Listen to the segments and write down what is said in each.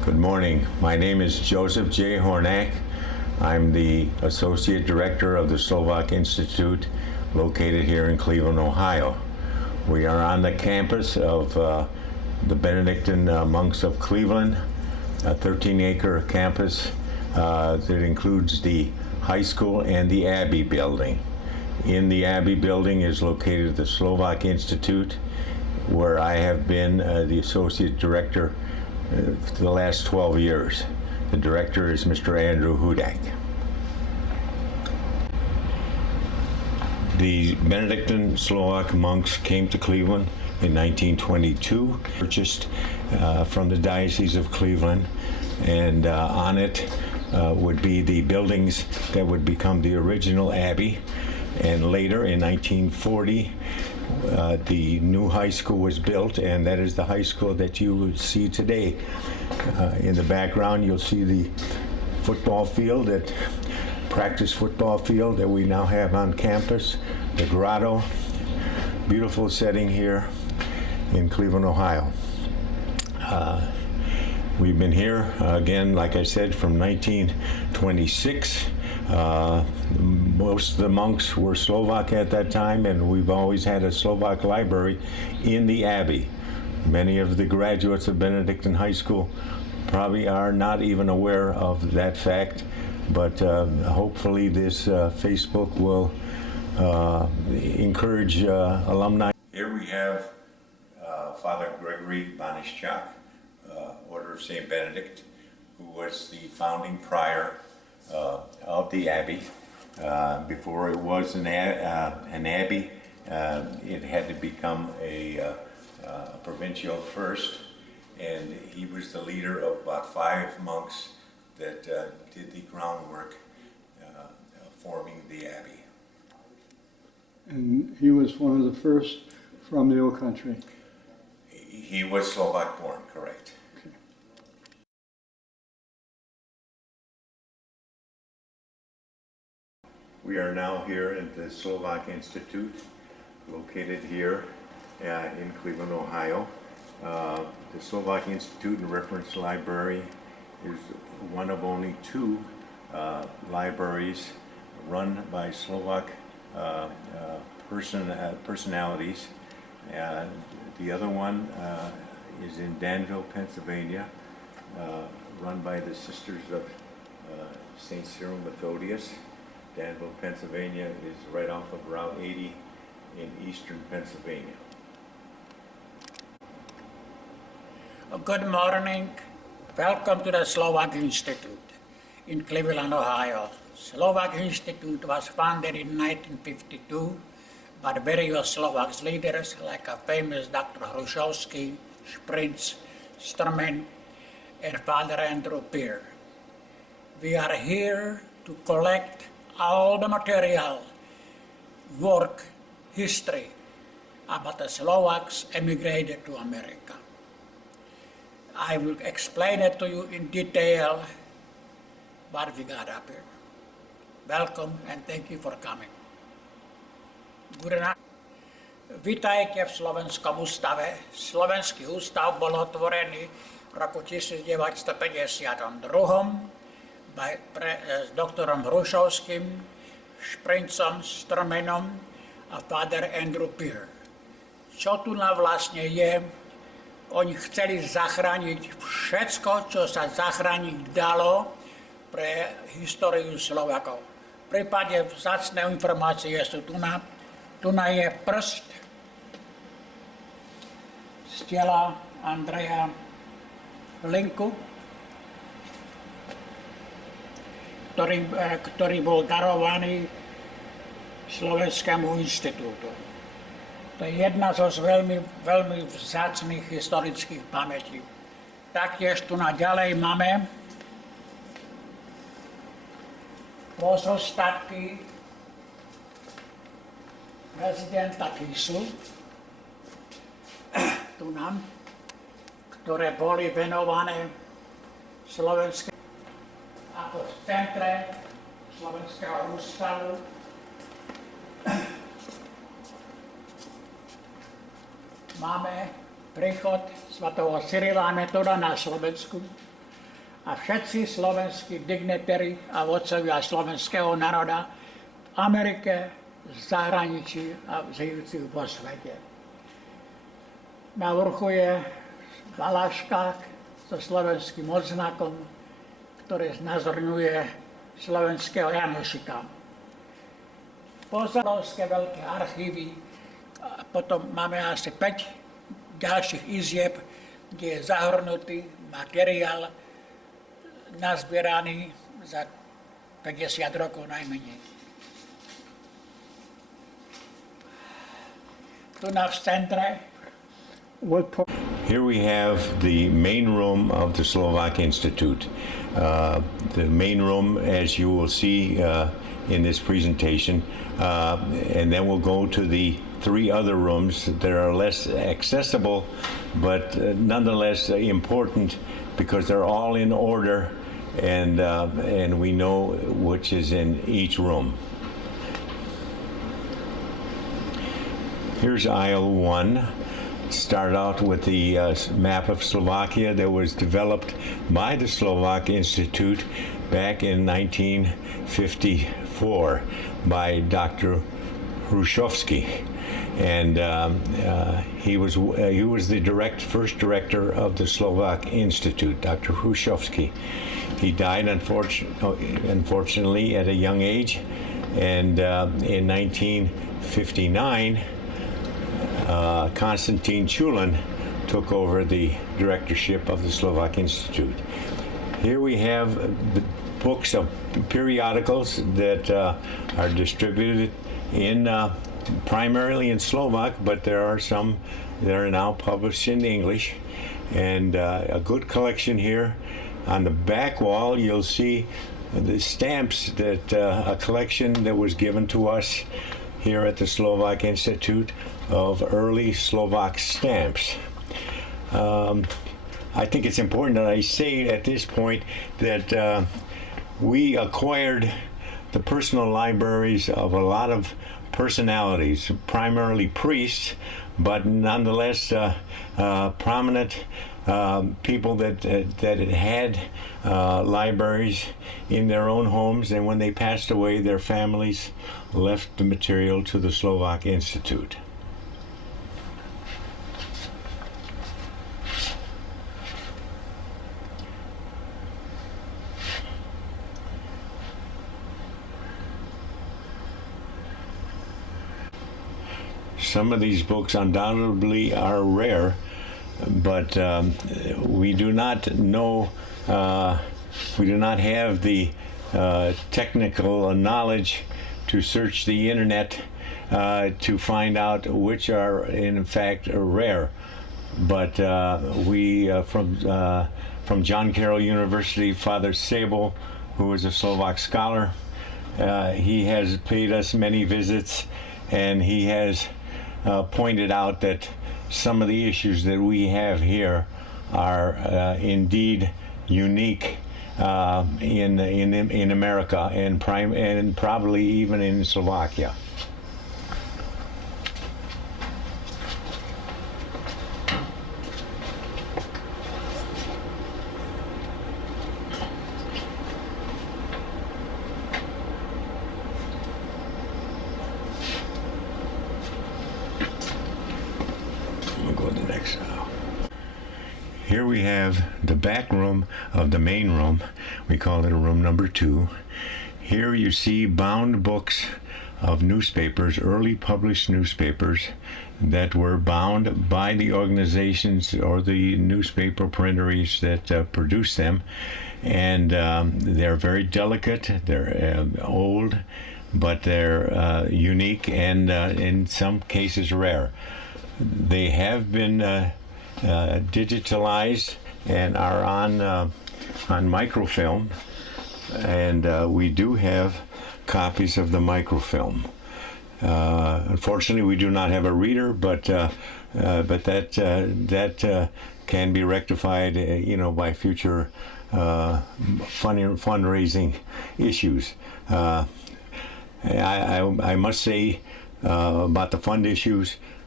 Good morning. My name is Joseph J. Hornak. I'm the Associate Director of the Slovak Institute located here in Cleveland, Ohio. We are on the campus of the Benedictine monks of Cleveland, a 13-acre campus that includes the high school and the Abbey building. In the Abbey building is located the Slovak Institute, where I have been the Associate Director for the last 12 years. The director is Mr. Andrew Hudak. The Benedictine Slovak monks came to Cleveland in 1922, purchased from the Diocese of Cleveland, and on it would be the buildings that would become the original Abbey. And later in 1940, the new high school was built, and that is the high school that you would see today. In the background, you'll see the football field, that practice football field that we now have on campus, the grotto. Beautiful setting here in Cleveland, Ohio. We've been here, again, like I said, from 1926. Most of the monks were Slovak at that time, and we've always had a Slovak library in the Abbey. Many of the graduates of Benedictine High School probably are not even aware of that fact, but hopefully this Facebook will encourage alumni. Here we have Father Gregory Baniszczak, Order of St. Benedict, who was the founding prior of the Abbey. Before it was an Abbey, it had to become a provincial first, and he was the leader of about 5 monks that did the groundwork forming the Abbey. And he was one of the first from the old country. He was Slovak born, correct. Okay. We are now here at the Slovak Institute, located here in Cleveland, Ohio. The Slovak Institute and Reference Library is one of only 2 libraries run by Slovak personalities. The other one is in Danville, Pennsylvania, run by the Sisters of St. Cyril Methodius. Danville, Pennsylvania is right off of Route 80 in eastern Pennsylvania. Good morning. Welcome to the Slovak Institute in Cleveland, Ohio. Slovak Institute was founded in 1952 by various Slovak leaders like a famous Dr. Hrušovský, Šprinc, Strmen, and Father Andrew Peer. We are here to collect all the material, work, history about the Slovaks emigrated to America. I will explain it to you in detail what we got up here. Welcome and thank you for coming. Vítajte v Slovenskom ústave. Slovenský ústav bol otvorený v roku 1952 s doktorom Hrušovským, Šprincom, Strmenom a Father Andrew Peer. Čo tu na vlastne je? Oni chceli zachrániť všetko, čo sa zachrániť dalo pre históriu Slovakov. V prípade vzácne informácie sú tu na je prst z tela Andreja Linku, ktorý bol darovaný Slovenskému inštitútu. To je jedna zo veľmi vzácnych historických pamätí. Taktiež tu na ďalej máme pozostatky prezidenta Kisu, ktoré boli venované slovenskej ako v centre Slovenského ústavu. Máme príchod svätého Cyrila a Metoda na Slovensku. a všetci slovenskí dignitári a vodcovia slovenského národa v Amerike, v zahraničí a žijúcich vo svete. Na vrchu je valaška so slovenským odznakom, ktorý znázorňuje slovenského Janošika. Pozorovské veľké archívy, a potom máme asi 5 ďalších izieb, kde je zahrnutý materiál nazbieraný za 50 rokov najmenej. Tu na v centre. Here we have the main room of the Slovak Institute. The main room, as you will see in this presentation, and then we'll go to the 3 other rooms that are less accessible, but nonetheless important because they're all in order, and we know which is in each room. Here's aisle 1. Start out with the map of Slovakia that was developed by the Slovak Institute back in 1954 by Dr. Hrušovský. And he was the first director of the Slovak Institute, Dr. Hrušovský. He died unfortunately at a young age, and in 1959, Konstantin Chulin took over the directorship of the Slovak Institute. Here we have the books of periodicals that are distributed in primarily in Slovak, but there are some that are now published in English, and a good collection here. On the back wall, you'll see the stamps that a collection that was given to us here at the Slovak Institute of early Slovak stamps. I think it's important that I say at this point that we acquired the personal libraries of a lot of personalities, primarily priests, but nonetheless prominent people that had libraries in their own homes, and when they passed away, their families left the material to the Slovak Institute. Some of these books undoubtedly are rare, but we do not know, we do not have the technical knowledge to search the internet to find out which are in fact rare. But we, from John Carroll University, Father Sable, who is a Slovak scholar, he has paid us many visits, and he has pointed out that some of the issues that we have here are indeed unique in America and probably even in Slovakia. Here we have the back room of the main room. We call it a room number 2. Here you see bound books of newspapers, early published newspapers that were bound by the organizations or the newspaper printeries that produced them. And they're very delicate, they're old, but they're unique and in some cases rare. They have been digitalized and are on microfilm, and we do have copies of the microfilm. Unfortunately, we do not have a reader, but that can be rectified, by future fundraising issues. I must say about the fund issues,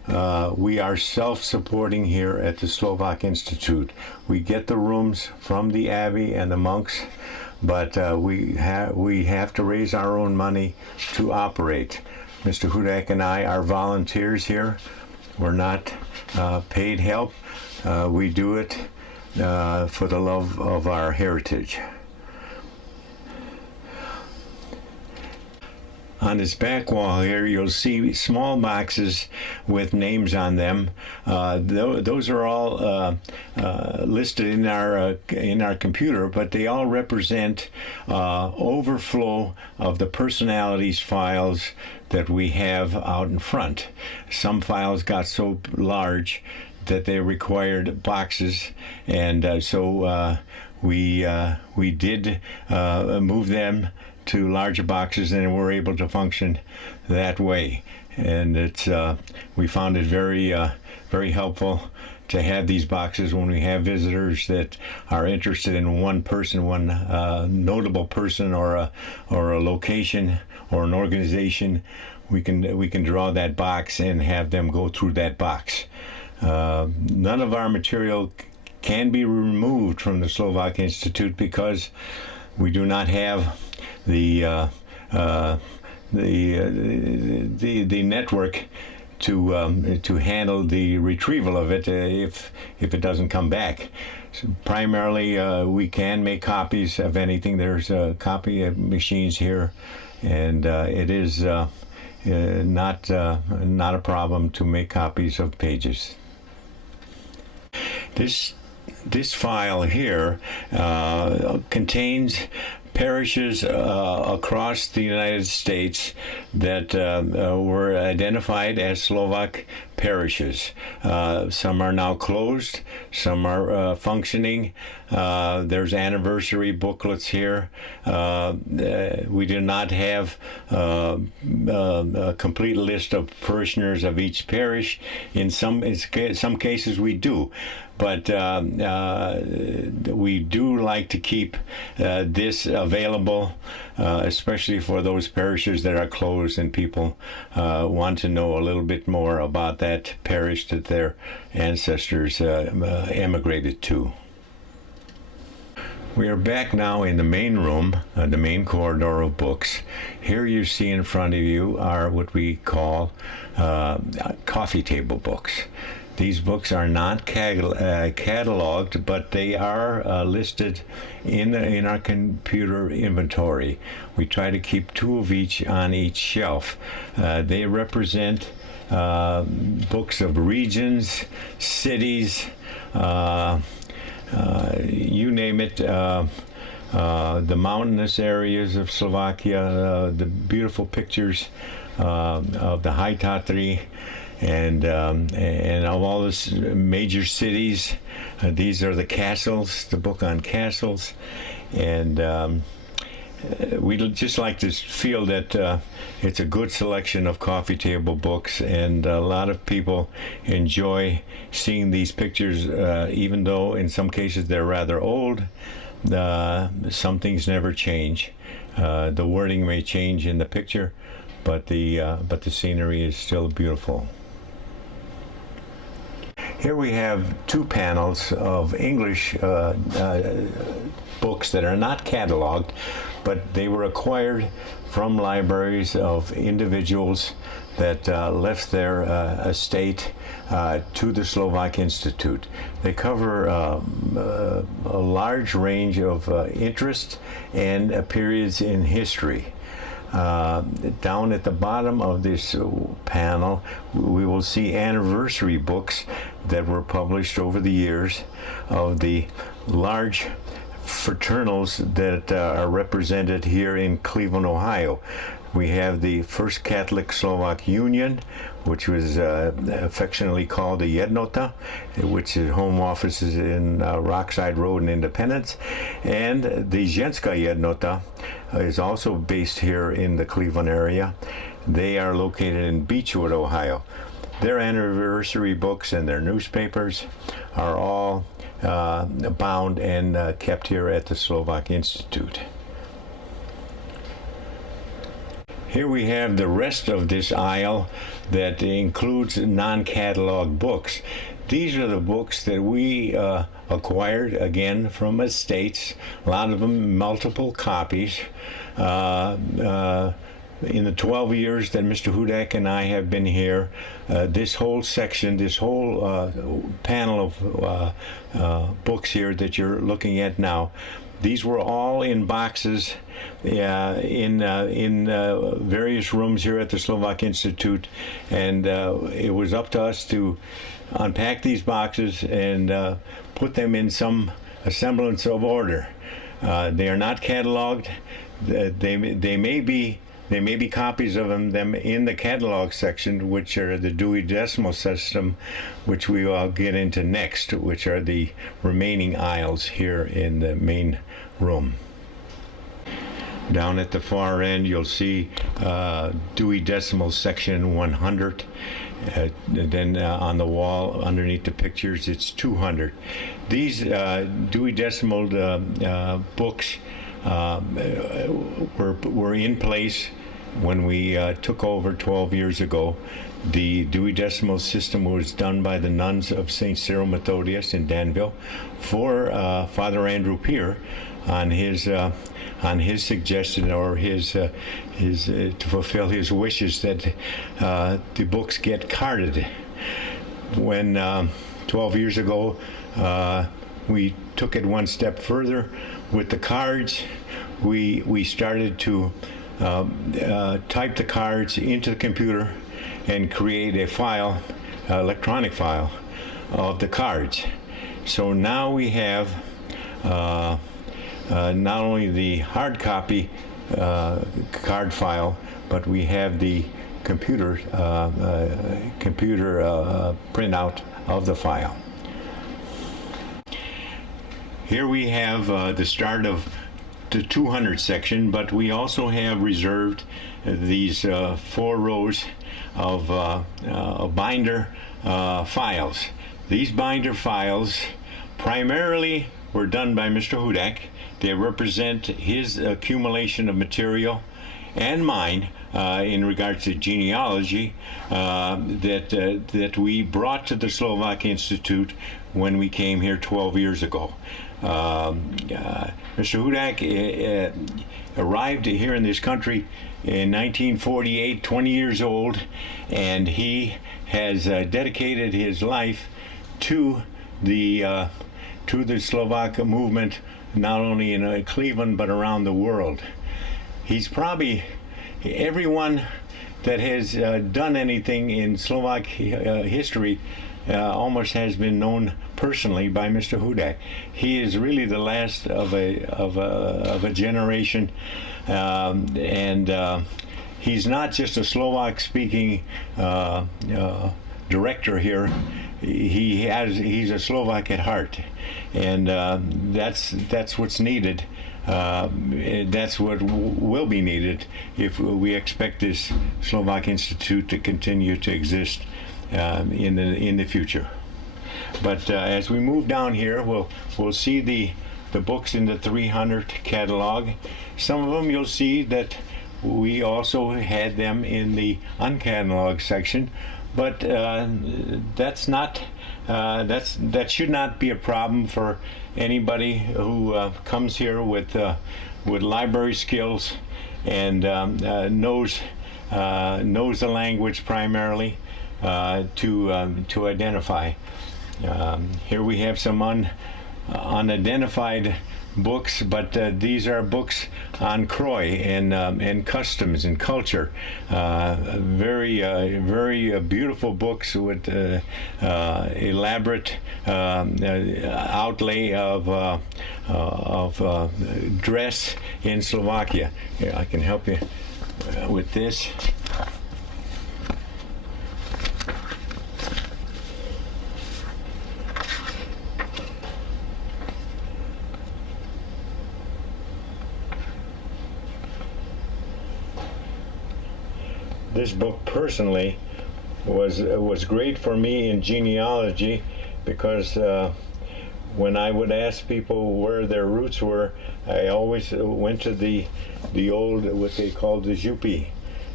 We are self-supporting here at the Slovak Institute. We get the rooms from the abbey and the monks, but we have to raise our own money to operate. Mr. Hudak and I are volunteers here. We're not paid help. We do it for the love of our heritage. On this back wall here, you'll see small boxes with names on them. Those are all listed in our computer, but they all represent overflow of the personalities files that we have out in front. Some files got so large that they required boxes, and so we did move them to larger boxes, and we're able to function that way. And it's we found it very helpful to have these boxes when we have visitors that are interested in one person, one notable person, or a location or an organization. We can draw that box and have them go through that box. None of our material can be removed from the Slovak Institute because we do not have the network to handle the retrieval of it if it doesn't come back. So primarily, we can make copies of anything. There's copy machines here, and it is not a problem to make copies of pages. This file here contains parishes across the United States that were identified as Slovak parishes. Some are now closed, some are functioning. There's anniversary booklets here. We do not have a complete list of parishioners of each parish. In some cases we do. But we do like to keep this available, especially for those parishes that are closed and people want to know a little bit more about that parish that their ancestors emigrated to. We are back now in the main room, the main corridor of books. Here you see in front of you are what we call coffee table books. These books are not cataloged, but they are listed in our computer inventory. We try to keep 2 of each on each shelf. They represent books of regions, cities, you name it. The mountainous areas of Slovakia, the beautiful pictures of the High Tatry, and of all the major cities. These are the castles, the book on castles, and we'd just like to feel that it's a good selection of coffee table books, and a lot of people enjoy seeing these pictures, even though in some cases they're rather old. Some things never change. The wording may change in the picture, but the scenery is still beautiful. Here we have 2 panels of English books that are not cataloged, but they were acquired from libraries of individuals that left their estate to the Slovak Institute. They cover a large range of interest and periods in history. Down at the bottom of this panel, we will see anniversary books that were published over the years of the large fraternals that are represented here in Cleveland, Ohio. We have the First Catholic Slovak Union, which was affectionately called the Jednota, which is home offices in Rockside Road in Independence, and the Ženska Jednota is also based here in the Cleveland area. They are located in Beechwood, Ohio. Their anniversary books and their newspapers are all bound and kept here at the Slovak Institute. Here we have the rest of this aisle that includes non-catalog books. These are the books that we acquired, again, from estates, a lot of them multiple copies. In the 12 years that Mr. Hudak and I have been here, this whole section, this whole panel of books here that you're looking at now, these were all in boxes in various rooms here at the Slovak Institute, and it was up to us to unpack these boxes and put them in some semblance of order. They are not cataloged. They may be copies of them in the catalog section, which are the Dewey Decimal System, which we will get into next, which are the remaining aisles here in the main room. Down at the far end, you'll see Dewey Decimal Section 100. Then on the wall underneath the pictures, it's 200. These Dewey Decimal books were in place when we took over 12 years ago. The Dewey Decimal System was done by the nuns of St. Cyril Methodius in Danville for Father Andrew Peer on his suggestion, or his to fulfill his wishes that the books get carded. When 12 years ago we took it one step further with the cards. We started to type the cards into the computer and create a file, electronic file of the cards. So now we have not only the hard copy card file, but we have the computer printout of the file. Here we have the start of the 200 section, but we also have reserved these 4 rows of binder files. These binder files primarily were done by Mr. Hudak. They represent his accumulation of material and mine in regards to genealogy that we brought to the Slovak Institute when we came here 12 years ago. Mr. Hudak arrived here in this country in 1948, 20 years old, and he has dedicated his life to the Slovak movement, not only in Cleveland but around the world. He's probably everyone that has done anything in Slovak history almost has been known personally by Mr. Hudak. He is really the last of a generation, and he's not just a Slovak-speaking director here. He's a Slovak at heart, and that's what's needed. That's what will be needed if we expect this Slovak Institute to continue to exist in the future. But as we move down here, we'll see the books in the 300 catalog. Some of them you'll see that we also had them in the uncatalogued section, but that should not be a problem for anybody who comes here with library skills and knows the language primarily to identify. Here we have some unidentified books, but these are books on Croy and customs and culture. Very beautiful books with elaborate outlay of dress in Slovakia. Here, I can help you with this. This book personally was great for me in genealogy, because when I would ask people where their roots were, I always went to the old, what they called the Jupi,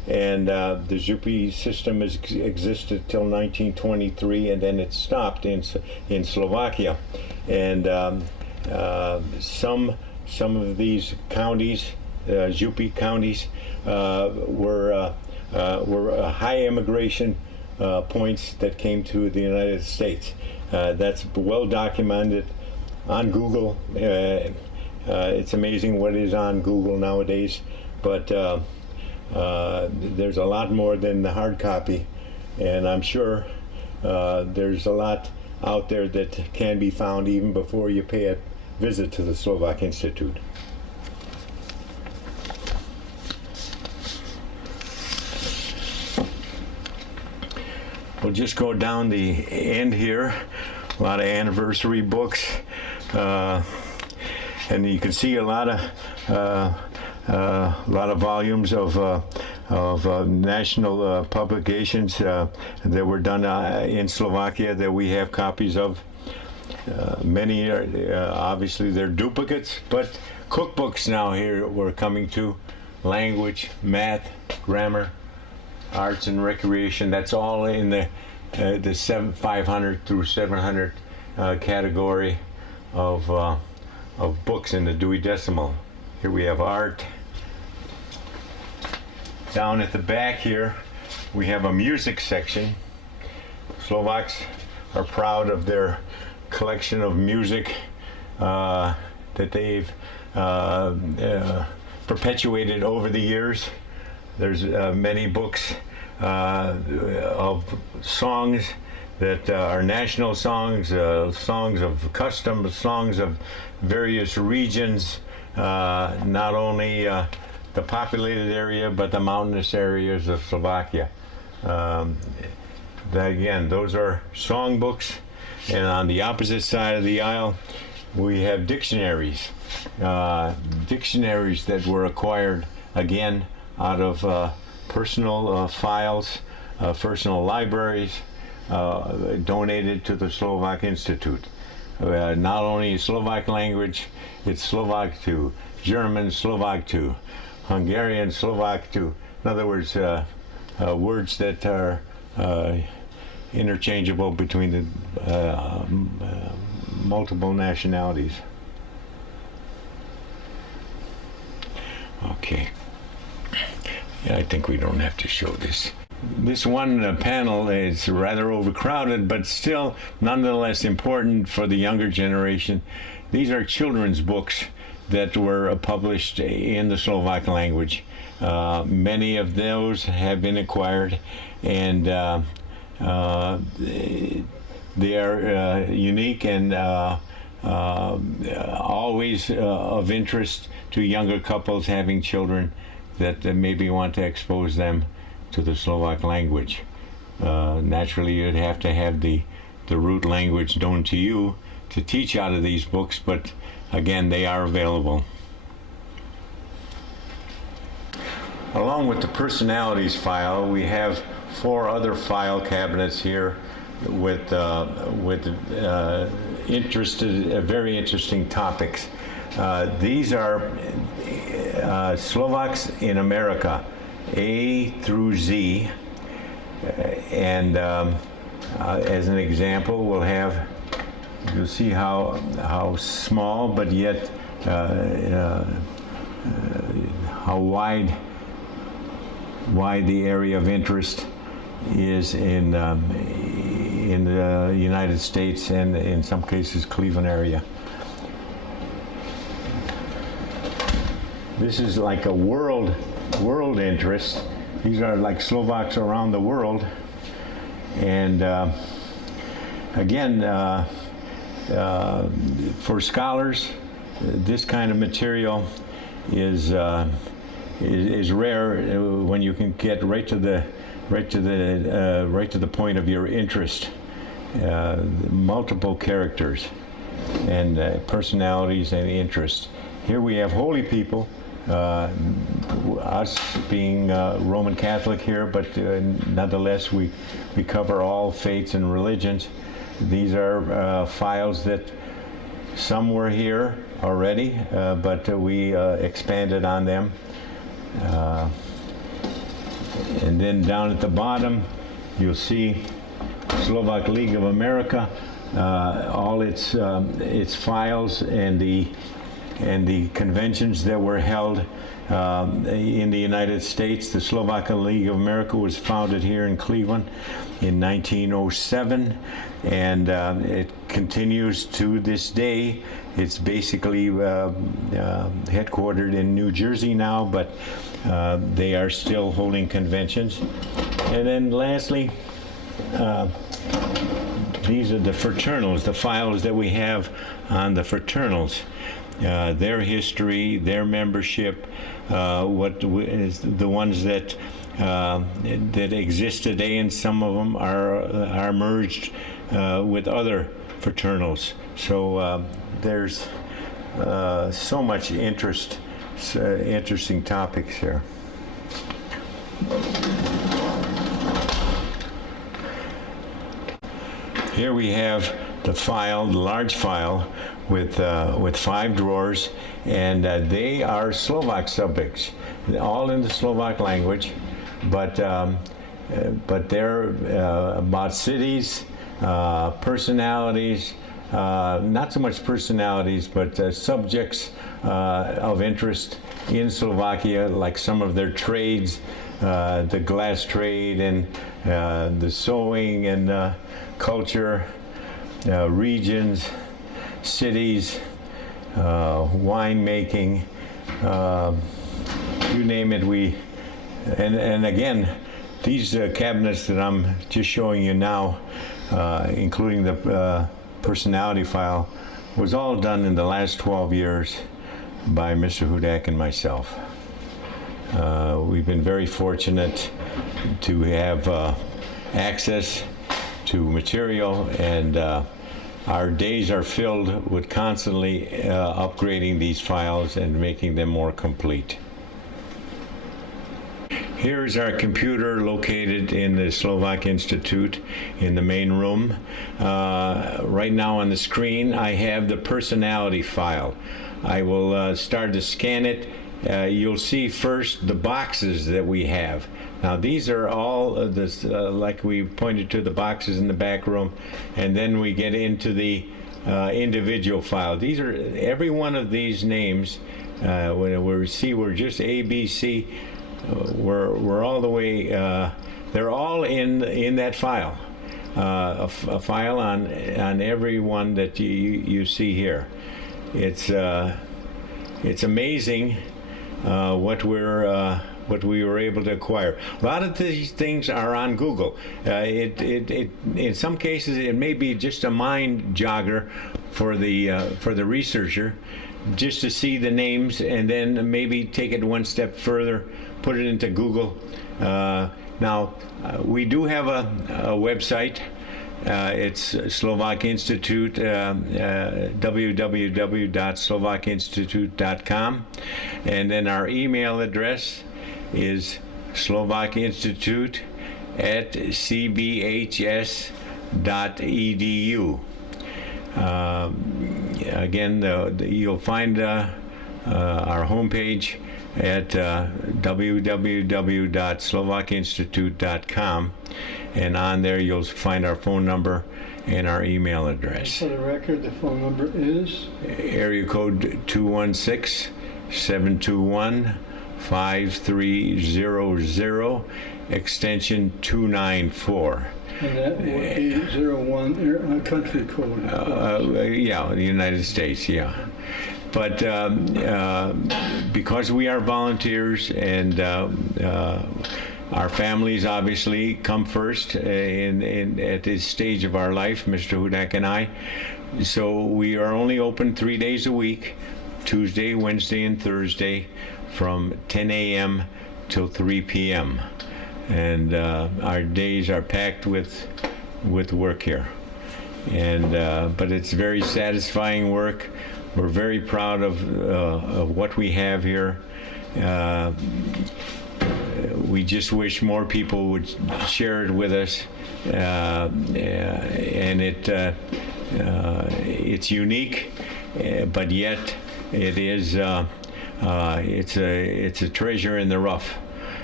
and the Župy system has existed till 1923, and then it stopped in Slovakia. And some of these counties, Župy counties, were high immigration points that came to the United States. That's well documented on Google. It's amazing what is on Google nowadays, but there's a lot more than the hard copy, and I'm sure there's a lot out there that can be found even before you pay a visit to the Slovak Institute. We'll just go down the end here. A lot of anniversary books, and you can see a lot of volumes of national publications that were done in Slovakia that we have copies of. Many are obviously they're duplicates, but cookbooks now here we're coming to. Language, math, grammar, arts and recreation. That's all in the 500 through 700 category of books in the Dewey Decimal. Here we have art. Down at the back here, we have a music section. Slovaks are proud of their collection of music that they've perpetuated over the years. There's many books of songs that are national songs, songs of custom, songs of various regions, not only the populated area but the mountainous areas of Slovakia. Again, those are songbooks, and on the opposite side of the aisle we have dictionaries. Dictionaries that were acquired again out of personal files, personal libraries, donated to the Slovak Institute. Not only Slovak language, it's Slovak too, German, Slovak too, Hungarian, Slovak too. In other words, words that are interchangeable between the multiple nationalities. Okay. Yeah, I think we don't have to show this. This one panel is rather overcrowded, but still nonetheless important for the younger generation. These are children's books that were published in the Slovak language. Many of those have been acquired, and they are unique and always of interest to younger couples having children that maybe want to expose them to the Slovak language. Naturally, you'd have to have the root language known to you to teach out of these books, but again, they are available. Along with the personalities file, we have 4 other file cabinets here with very interesting topics. These are Slovaks in America, A through Z, and as an example, we'll have, you'll see how small but yet how wide the area of interest is in the United States and in some cases Cleveland area. This is like a world interest. These are like Slovaks around the world, and again, for scholars, this kind of material is rare when you can get right to the point of your interest. Multiple characters and personalities and interests. Here we have holy people. Us being Roman Catholic here, but nonetheless we cover all faiths and religions. These are files that some were here already, but we expanded on them. And then down at the bottom, you'll see Slovak League of America, all its files and the conventions that were held in the United States. The Slovak League of America was founded here in Cleveland in 1907, and it continues to this day. It's basically headquartered in New Jersey now, but they are still holding conventions. And then lastly, these are the fraternals, the files that we have on the fraternals. Their history, their membership, what is the ones that exist today, and some of them are merged with other fraternals. So there's so much interesting topics here. Here we have the file, the large file, with 5 drawers, and they are Slovak subjects, all in the Slovak language, but they're about cities, personalities, not so much personalities, but subjects of interest in Slovakia, like some of their trades, the glass trade and the sewing and culture, regions, cities, winemaking, you name it. And again, these cabinets that I'm just showing you now, including the personality file, was all done in the last 12 years by Mr. Hudak and myself. We've been very fortunate to have access to material, and our days are filled with constantly upgrading these files and making them more complete. Here's our computer located in the Slovak Institute in the main room. Right now on the screen I have the personality file. I will start to scan it. You'll see first the boxes that we have. Now these are all like we pointed to, the boxes in the back room, and then we get into the individual file. These are, every one of these names, when we're just A, B, C, we're all the way, they're all in that file. A file on every one that you see here. It's amazing what we were able to acquire. A lot of these things are on Google. In some cases, it may be just a mind jogger for the researcher, just to see the names, and then maybe take it one step further, put it into Google. Now, we do have a website. It's Slovak Institute, www.slovakinstitute.com, and then our email address is slovakinstitute@cbhs.edu. Again, you'll find our homepage at www.slovakinstitute.com, and on there you'll find our phone number and our email address. For the record, the phone number is? Area code 216-721-5300, extension 294. And that would be 01 country code. Yeah, the United States, yeah. But because we are volunteers, and our families obviously come first at this stage of our life, Mr. Hudak and I, so we are only open 3 days a week, Tuesday, Wednesday, and Thursday, from 10 a.m. till 3 p.m. And our days are packed with work here. And but it's very satisfying work. We're very proud of what we have here. We just wish more people would share it with us. And it's unique, but yet it is it's a treasure in the rough.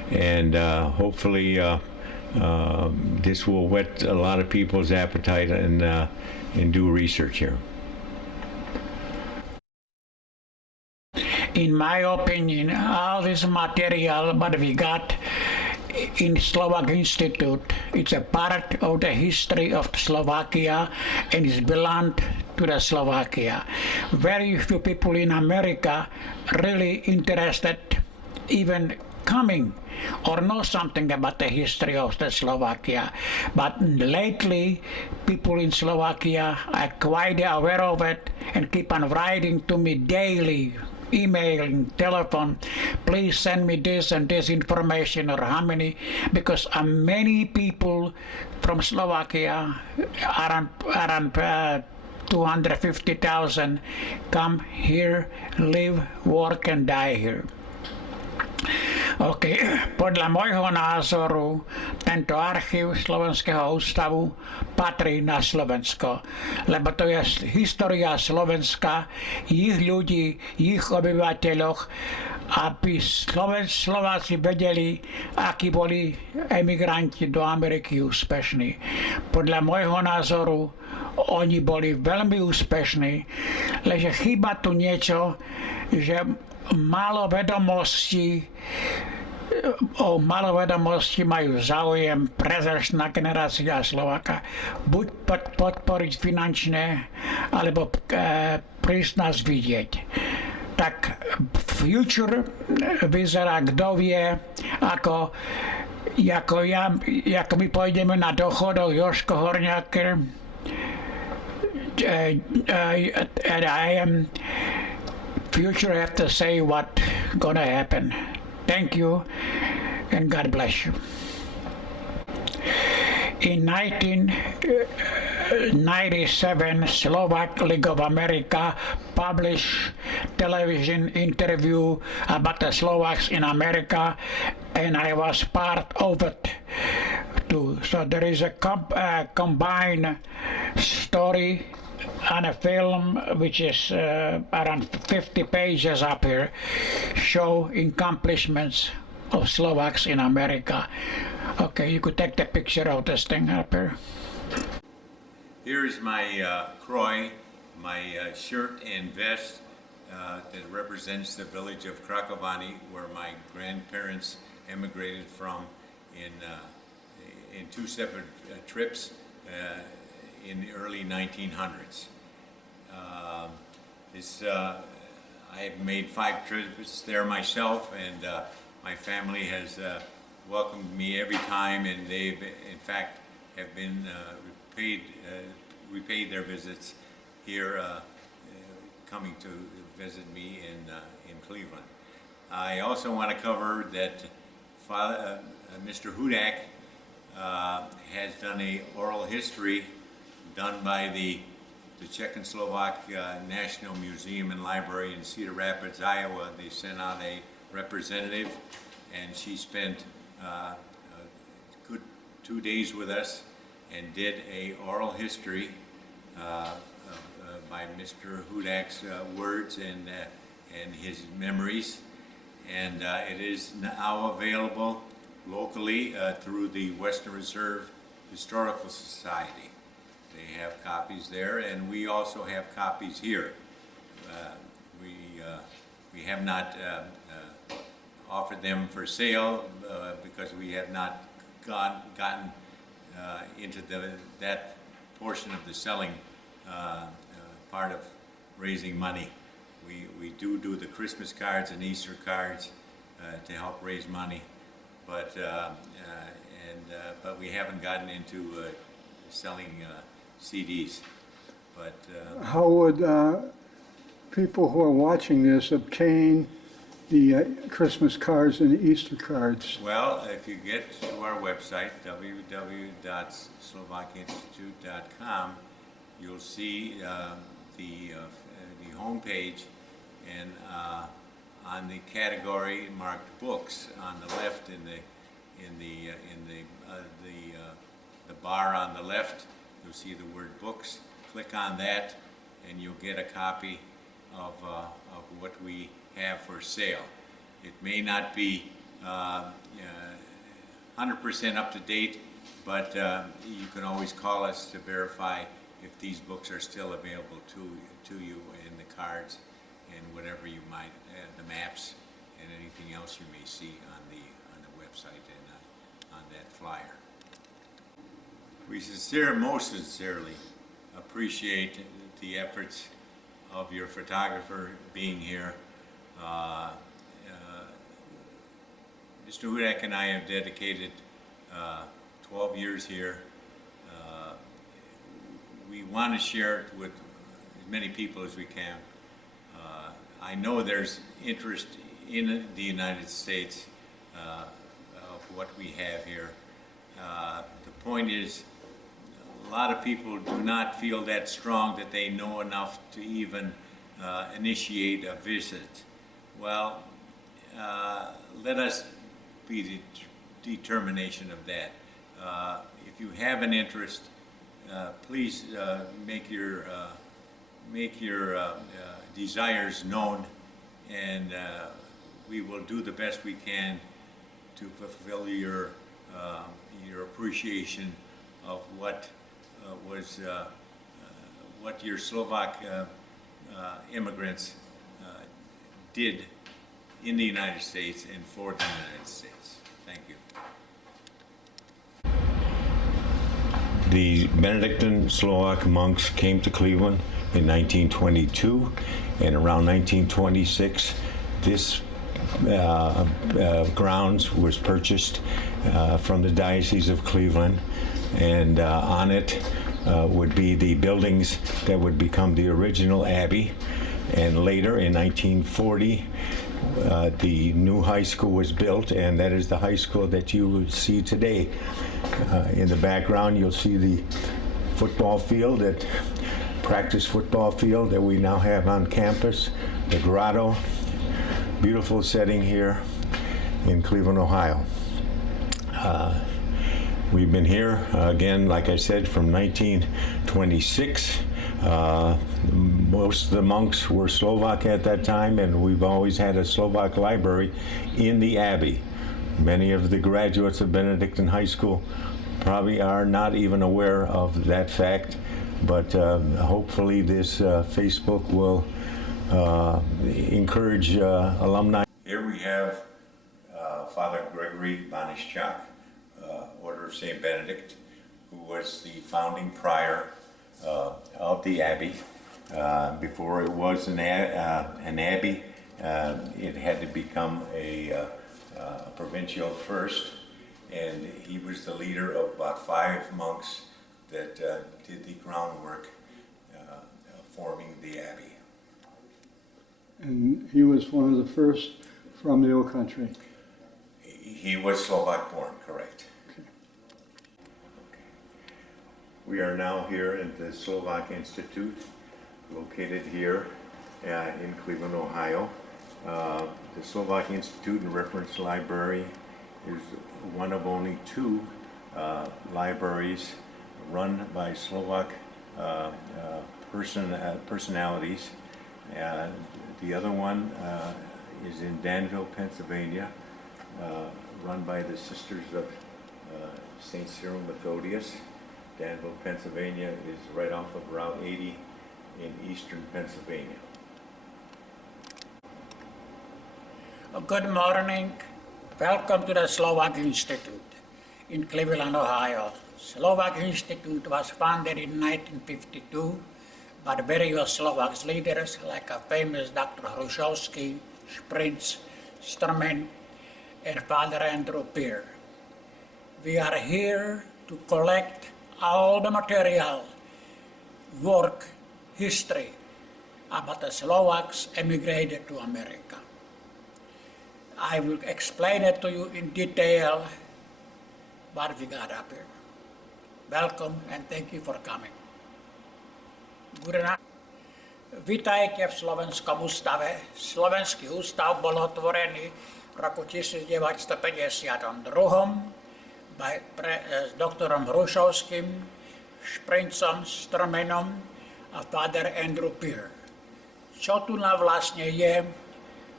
and hopefully this will whet a lot of people's appetite and do research here. In my opinion, all this material what we got in Slovak Institute, it's a part of the history of Slovakia and it belonged to the Slovakia. Very few people in America really interested even coming or know something about the history of the Slovakia. But lately, people in Slovakia are quite aware of it and keep on writing to me daily, emailing, telephone, please send me this and this information or how many, because many people from Slovakia, around 250,000, come here, live, work and die here. OK, podľa môjho názoru tento archív Slovenského ústavu patrí na Slovensko, lebo to je história Slovenska, ich ľudí, ich obyvateľoch, aby Slováci vedeli, akí boli emigranti do Ameriky úspešní. Podľa môjho názoru oni boli veľmi úspešní, lenže chýba tu niečo, že málo vedomostí majú záujem prezračná generácia Slováka buď podporiť finančne, alebo prísť nás vidieť. Tak future vyzerá, kto vie, ako my pôjdeme na dochodoch Jožko Horňáker, future have to say what gonna happen. Thank you and God bless you. In 1997, Slovak League of America published television interview about the Slovaks in America, and I was part of it too. So there is a combined story on a film which is around 50 pages up here, show accomplishments of Slovaks in America. Okay, you could take the picture of this thing up here. Here's my croy, my shirt and vest that represents the village of Krakowani, where my grandparents emigrated from in two separate trips in the early 1900s. I have made 5 trips there myself, and my family has welcomed me every time, and they've in fact have been repaid their visits here, coming to visit me in Cleveland. I also want to cover that Mr. Hudak has done a oral history done by the Czechoslovak National Museum and Library in Cedar Rapids, Iowa. They sent out a representative, and she spent a good 2 days with us and did a oral history by Mr. Hudak's words and his memories. And it is now available locally through the Western Reserve Historical Society. They have copies there, and we also have copies here. We have not offered them for sale because we have not gotten into that portion of the selling part of raising money. We do the Christmas cards and Easter cards to help raise money, but we haven't gotten into selling CDs. But how would people who are watching this obtain the Christmas cards and the Easter cards? Well, if you get to our website, www.slovakinstitute.com, you'll see the homepage, and on the category marked books on the left, in the bar on the left, you'll see the word books. Click on that, and you'll get a copy of what we have for sale. It may not be 100% up to date, but you can always call us to verify if these books are still available to you, in the cards and whatever you might, the maps and anything else you may see on the website and on that flyer. We most sincerely appreciate the efforts of your photographer being here. Mr. Hudak and I have dedicated 12 years here. We want to share it with as many people as we can. I know there's interest in the United States of what we have here. The point is, a lot of people do not feel that strong that they know enough to even initiate a visit. Well, let us be the determination of that. If you have an interest, please make your desires known, and we will do the best we can to fulfill your appreciation of what your Slovak immigrants did in the United States and for the United States. Thank you. The Benedictine Slovak monks came to Cleveland in 1922, and around 1926, this grounds was purchased from the Diocese of Cleveland, and on it would be the buildings that would become the original abbey. And later, in 1940, the new high school was built, and that is the high school that you will see today. In the background, you'll see the football field, that practice football field that we now have on campus, the grotto. Beautiful setting here in Cleveland, Ohio. We've been here, again, like I said, from 1926. Most of the monks were Slovak at that time, and we've always had a Slovak library in the Abbey. Many of the graduates of Benedictine High School probably are not even aware of that fact, but hopefully this Facebook will encourage alumni. Here we have Father Gregory Banishchak, Order of St. Benedict, who was the founding prior of the Abbey. Before it was an abbey, it had to become a provincial first, and he was the leader of about 5 monks that did the groundwork forming the Abbey. And he was one of the first from the old country. He was Slovak born, correct. Okay. We are now here at the Slovak Institute, located here in Cleveland, Ohio. The Slovak Institute and Reference Library is one of only 2 libraries run by Slovak personalities. The other one is in Danville, Pennsylvania, run by the Sisters of St. Cyril Methodius. Danville, Pennsylvania is right off of Route 80 in eastern Pennsylvania. Good morning. Welcome to the Slovak Institute in Cleveland, Ohio. Slovak Institute was founded in 1952 by various Slovak leaders like a famous Dr. Hrušovský, Prince Strmen, and Father Andrew Peer. We are here to collect all the material, work, history about the Slovaks emigrated to America. I will explain it to you in detail what we got up here. Welcome and thank you for coming. Good night. Vítajte v Slovenskom ústave. Slovenský ústav bol otvorený v roku 1952 s doktorom Hrušovským, Šprincom Strmenom a Father Andrew Peer. Čo tu na vlastne je,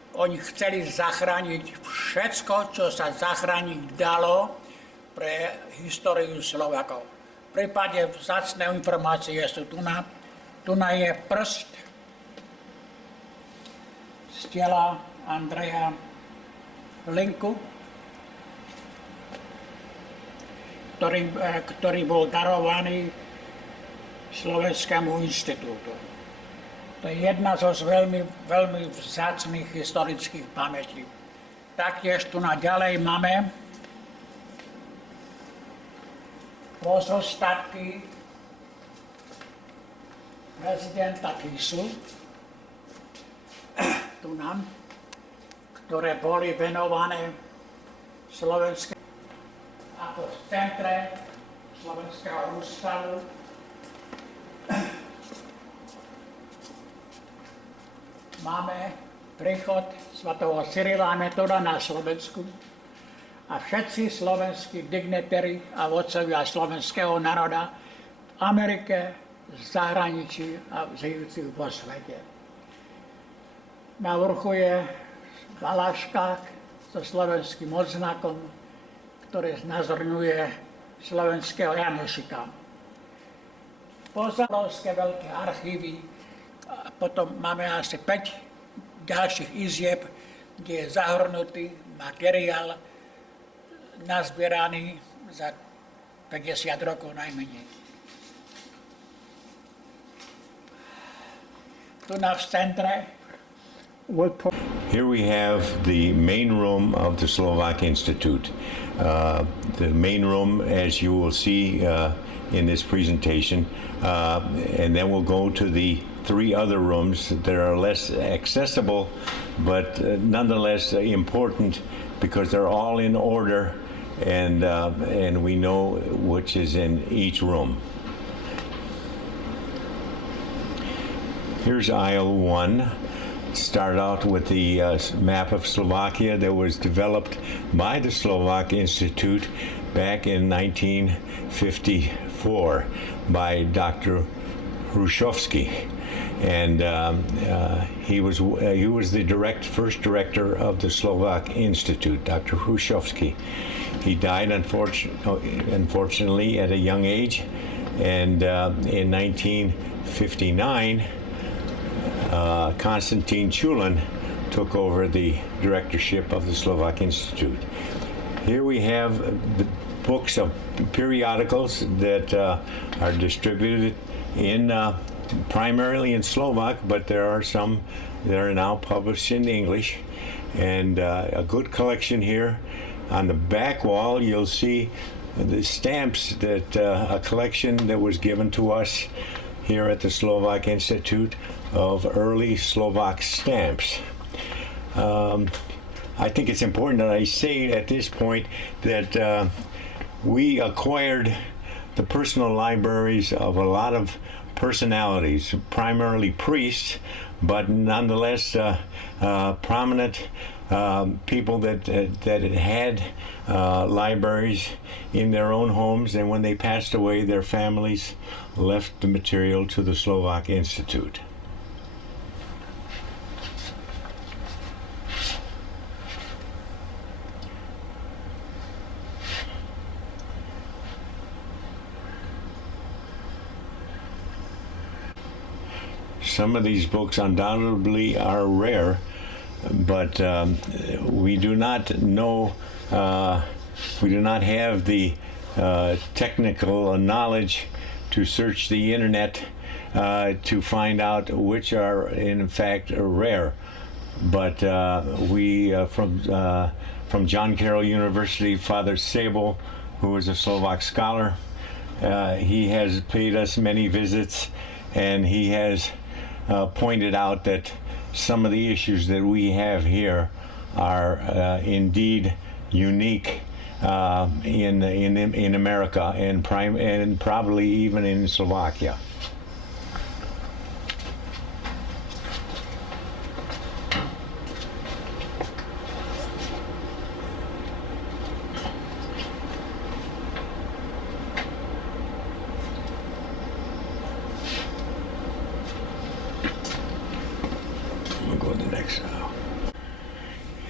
Oni chceli zachrániť všetko, čo sa zachrániť dalo pre históriu Slovakov. V prípade vzácne informácie sú tu je prst z tela Andreja Linku, ktorý bol darovaný Slovenskému inštitútu. To je jedna zo veľmi, veľmi vzácnych historických pamätí. Taktiež tu ďalej máme pozostatky prezidenta Tisu, ktoré boli venované slovenské ako v centre Slovenského ústavu. Máme príchod svätého Cyrila a Metoda na Slovensku a všetci slovenskí dignitári a vodcovia slovenského národa v Amerike, v zahraničí a žijúci vo svete. Na vrchu je valaška so slovenským odznakom, ktorý znázorňuje slovenského Janošika. Pozorovské veľké archívy. A potom máme asi 5 ďalších izieb, kde je zahrnutý materiál nazbieraný za 50 rokov najmenej. Tu v centre. Here we have the main room of the Slovak Institute. The main room, as you will see in this presentation, and then we'll go to the 3 other rooms that are less accessible, but nonetheless important because they're all in order, and we know which is in each room. Here's aisle 1. Start out with the map of Slovakia that was developed by the Slovak Institute back in 1954 by Dr. Hrušovský. And he was the first director of the Slovak Institute, Dr. Hrušovský. He died unfortunately at a young age, and in 1959, Konstantin Chulin took over the directorship of the Slovak Institute. Here we have the books of periodicals that are distributed in primarily in Slovak, but there are some that are now published in English, and a good collection here. On the back wall, you'll see the stamps that a collection that was given to us here at the Slovak Institute of early Slovak stamps. I think it's important that I say at this point that we acquired the personal libraries of a lot of personalities, primarily priests, but nonetheless prominent people that had libraries in their own homes, and when they passed away, their families left the material to the Slovak Institute. Some of these books undoubtedly are rare, but we do not know, we do not have the technical knowledge to search the internet to find out which are in fact rare. But from John Carroll University, Father Sable, who is a Slovak scholar, he has paid us many visits, and he has pointed out that some of the issues that we have here are indeed unique in America and probably even in Slovakia. We'll go to the next now.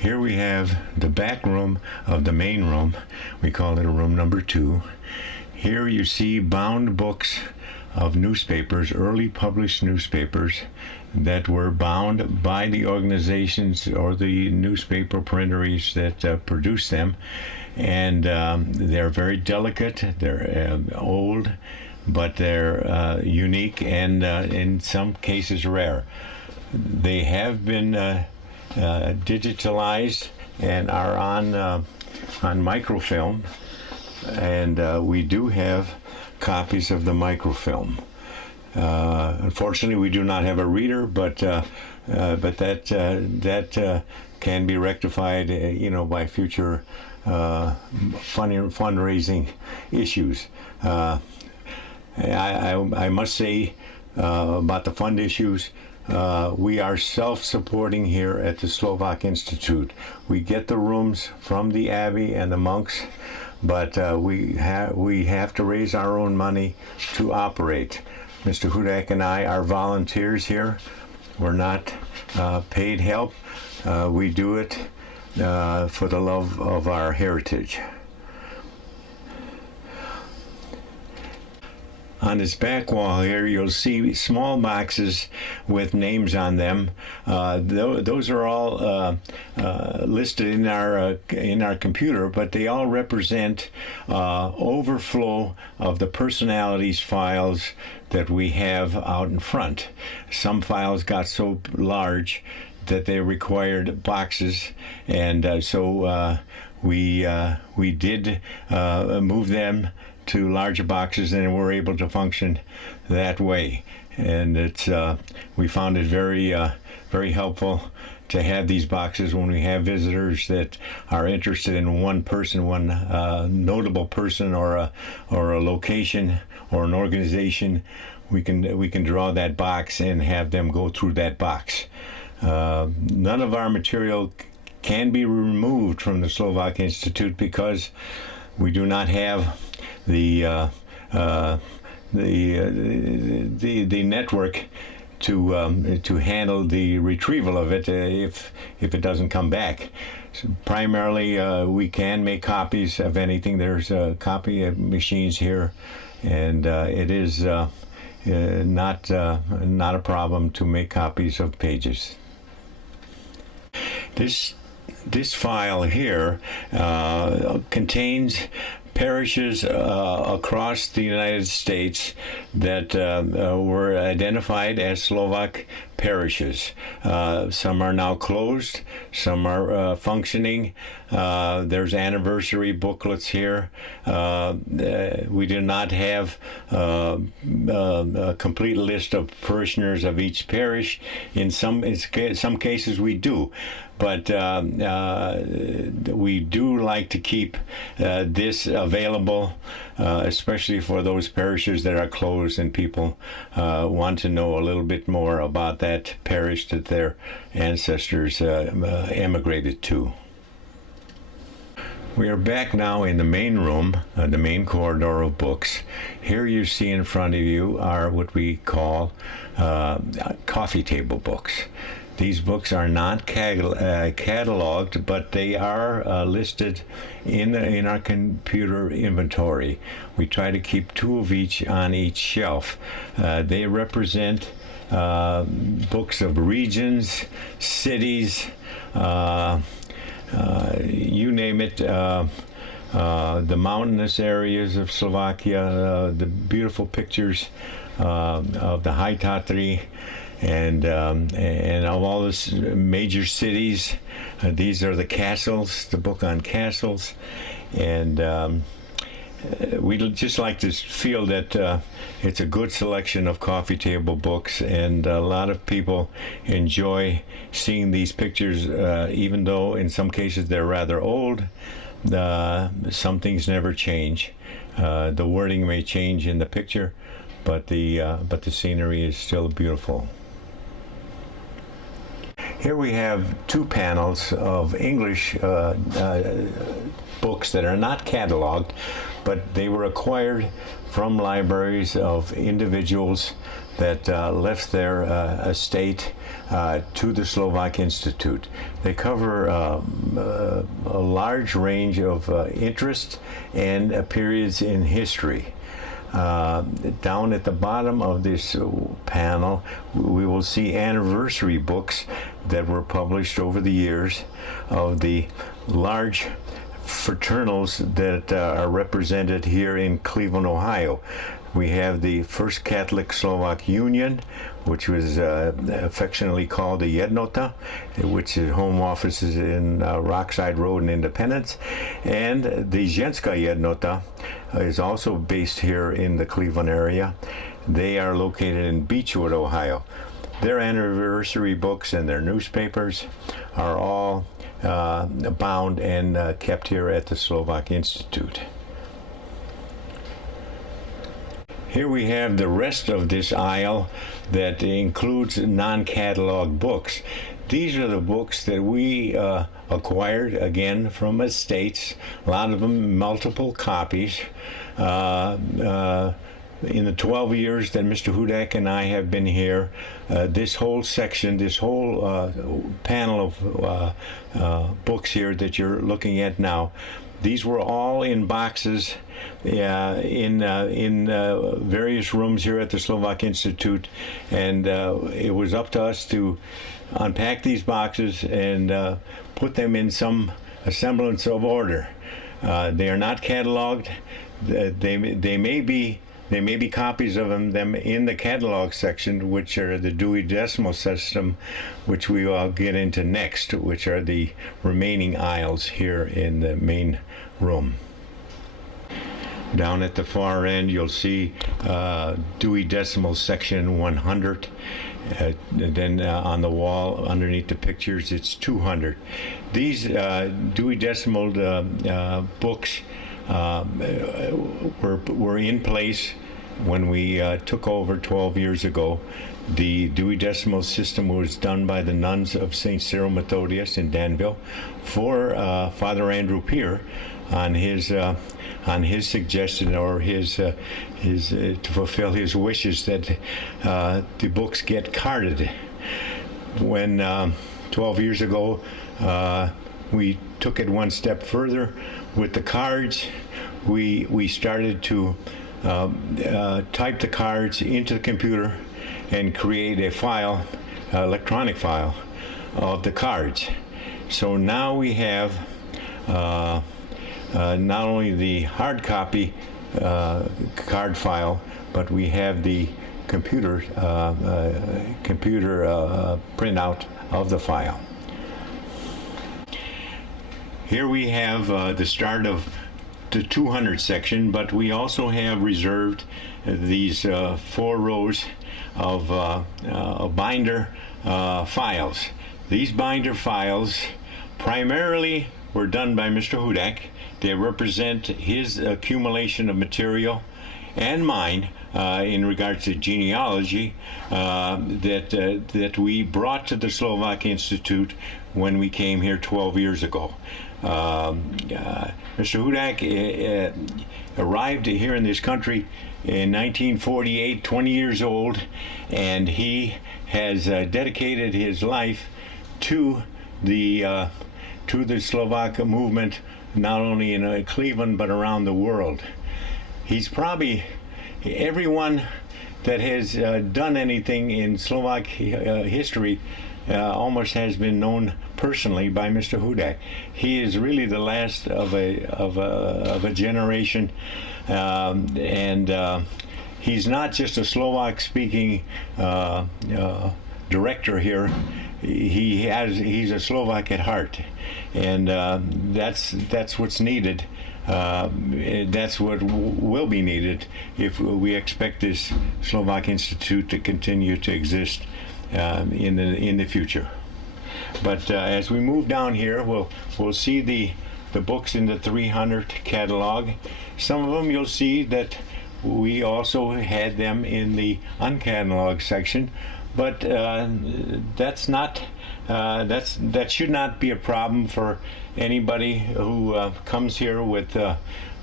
Here we have the back room of the main room. We call it a room number 2. Here you see bound books of newspapers, early published newspapers that were bound by the organizations or the newspaper printeries that produced them. And they're very delicate, they're old, but they're unique and in some cases rare. They have been digitalized and are on microfilm, and we do have copies of the microfilm. Unfortunately, we do not have a reader, but that can be rectified, by future fundraising issues. I must say about the fund issues. We are self-supporting here at the Slovak Institute. We get the rooms from the Abbey and the monks, but we have to raise our own money to operate. Mr. Hudak and I are volunteers here. We're not paid help. We do it for the love of our heritage. On this back wall here, you'll see small boxes with names on them. Those are all listed in our computer, but they all represent overflow of the personalities files that we have out in front. Some files got so large that they required boxes, and so we did move them to larger boxes, and we're able to function that way. And it's we found it very helpful to have these boxes when we have visitors that are interested in one person, one notable person, or a location or an organization. We can draw that box and have them go through that box. None of our material can be removed from the Slovak Institute because we do not have the network to handle the retrieval of it if it doesn't come back. So primarily, we can make copies of anything. There's copy machines here, and it is not a problem to make copies of pages. This file here contains parishes across the United States that were identified as Slovak parishes. Some are now closed, some are functioning. There's anniversary booklets here. We do not have a complete list of parishioners of each parish. In some cases we do, but we do like to keep this available, especially for those parishes that are closed and people want to know a little bit more about that parish that their ancestors emigrated to. We are back now in the main room, the main corridor of books. Here you see in front of you are what we call coffee table books. These books are not cataloged, but they are listed in our computer inventory. We try to keep 2 of each on each shelf. They represent books of regions, cities, you name it, the mountainous areas of Slovakia, the beautiful pictures of the High Tatry, and of all the major cities. These are the castles, the book on castles, and we'd just like to feel that it's a good selection of coffee table books, and a lot of people enjoy seeing these pictures, even though in some cases they're rather old. Some things never change. The wording may change in the picture, but the scenery is still beautiful. Here we have 2 panels of English books that are not cataloged, but they were acquired from libraries of individuals that left their estate to the Slovak Institute. They cover a large range of interests and periods in history. Down at the bottom of this panel, we will see anniversary books that were published over the years of the large fraternals that are represented here in Cleveland, Ohio. We have the First Catholic Slovak Union, which was affectionately called the Jednota, which is home offices in Rockside Road and Independence. And the Ženska Jednota is also based here in the Cleveland area. They are located in Beechwood, Ohio. Their anniversary books and their newspapers are all bound and kept here at the Slovak Institute. Here we have the rest of this aisle that includes non-catalog books. These are the books that we acquired, again, from estates, a lot of them multiple copies. In the 12 years that Mr. Hudak and I have been here, this whole section, this whole panel of books here that you're looking at now, these were all in boxes in various rooms here at the Slovak Institute, and it was up to us to unpack these boxes and put them in some semblance of order. They are not cataloged. They may be copies of them in the catalog section, which are the Dewey Decimal System, which we will get into next, which are the remaining aisles here in the main room. Down at the far end, you'll see Dewey Decimal Section 100. Then on the wall underneath the pictures, it's 200. These Dewey Decimal books were in place when we took over 12 years ago. The Dewey Decimal System was done by the nuns of St. Cyril Methodius in Danville for Father Andrew Peer on his suggestion, or his to fulfill his wishes that the books get carded. When 12 years ago we took it one step further with the cards. We started to type the cards into the computer and create a file, electronic file of the cards. So now we have not only the hard copy card file, but we have the computer printout of the file. Here we have the start of the 200 section, but we also have reserved these 4 rows of binder files. These binder files primarily were done by Mr. Hudak. They represent his accumulation of material and mine in regards to genealogy that we brought to the Slovak Institute when we came here 12 years ago. Mr. Hudak arrived here in this country in 1948, 20 years old, and he has dedicated his life to the Slovak movement, not only in Cleveland but around the world. He's probably everyone that has done anything in Slovak history almost has been known personally by Mr. Hudak. He is really the last of a generation, and he's not just a Slovak-speaking director here. He's a Slovak at heart, and that's what's needed. That's what will be needed if we expect this Slovak Institute to continue to exist in the future. But as we move down here, we'll see the books in the 300 catalog. Some of them you'll see that we also had them in the uncatalogued section, but that should not be a problem for anybody who comes here with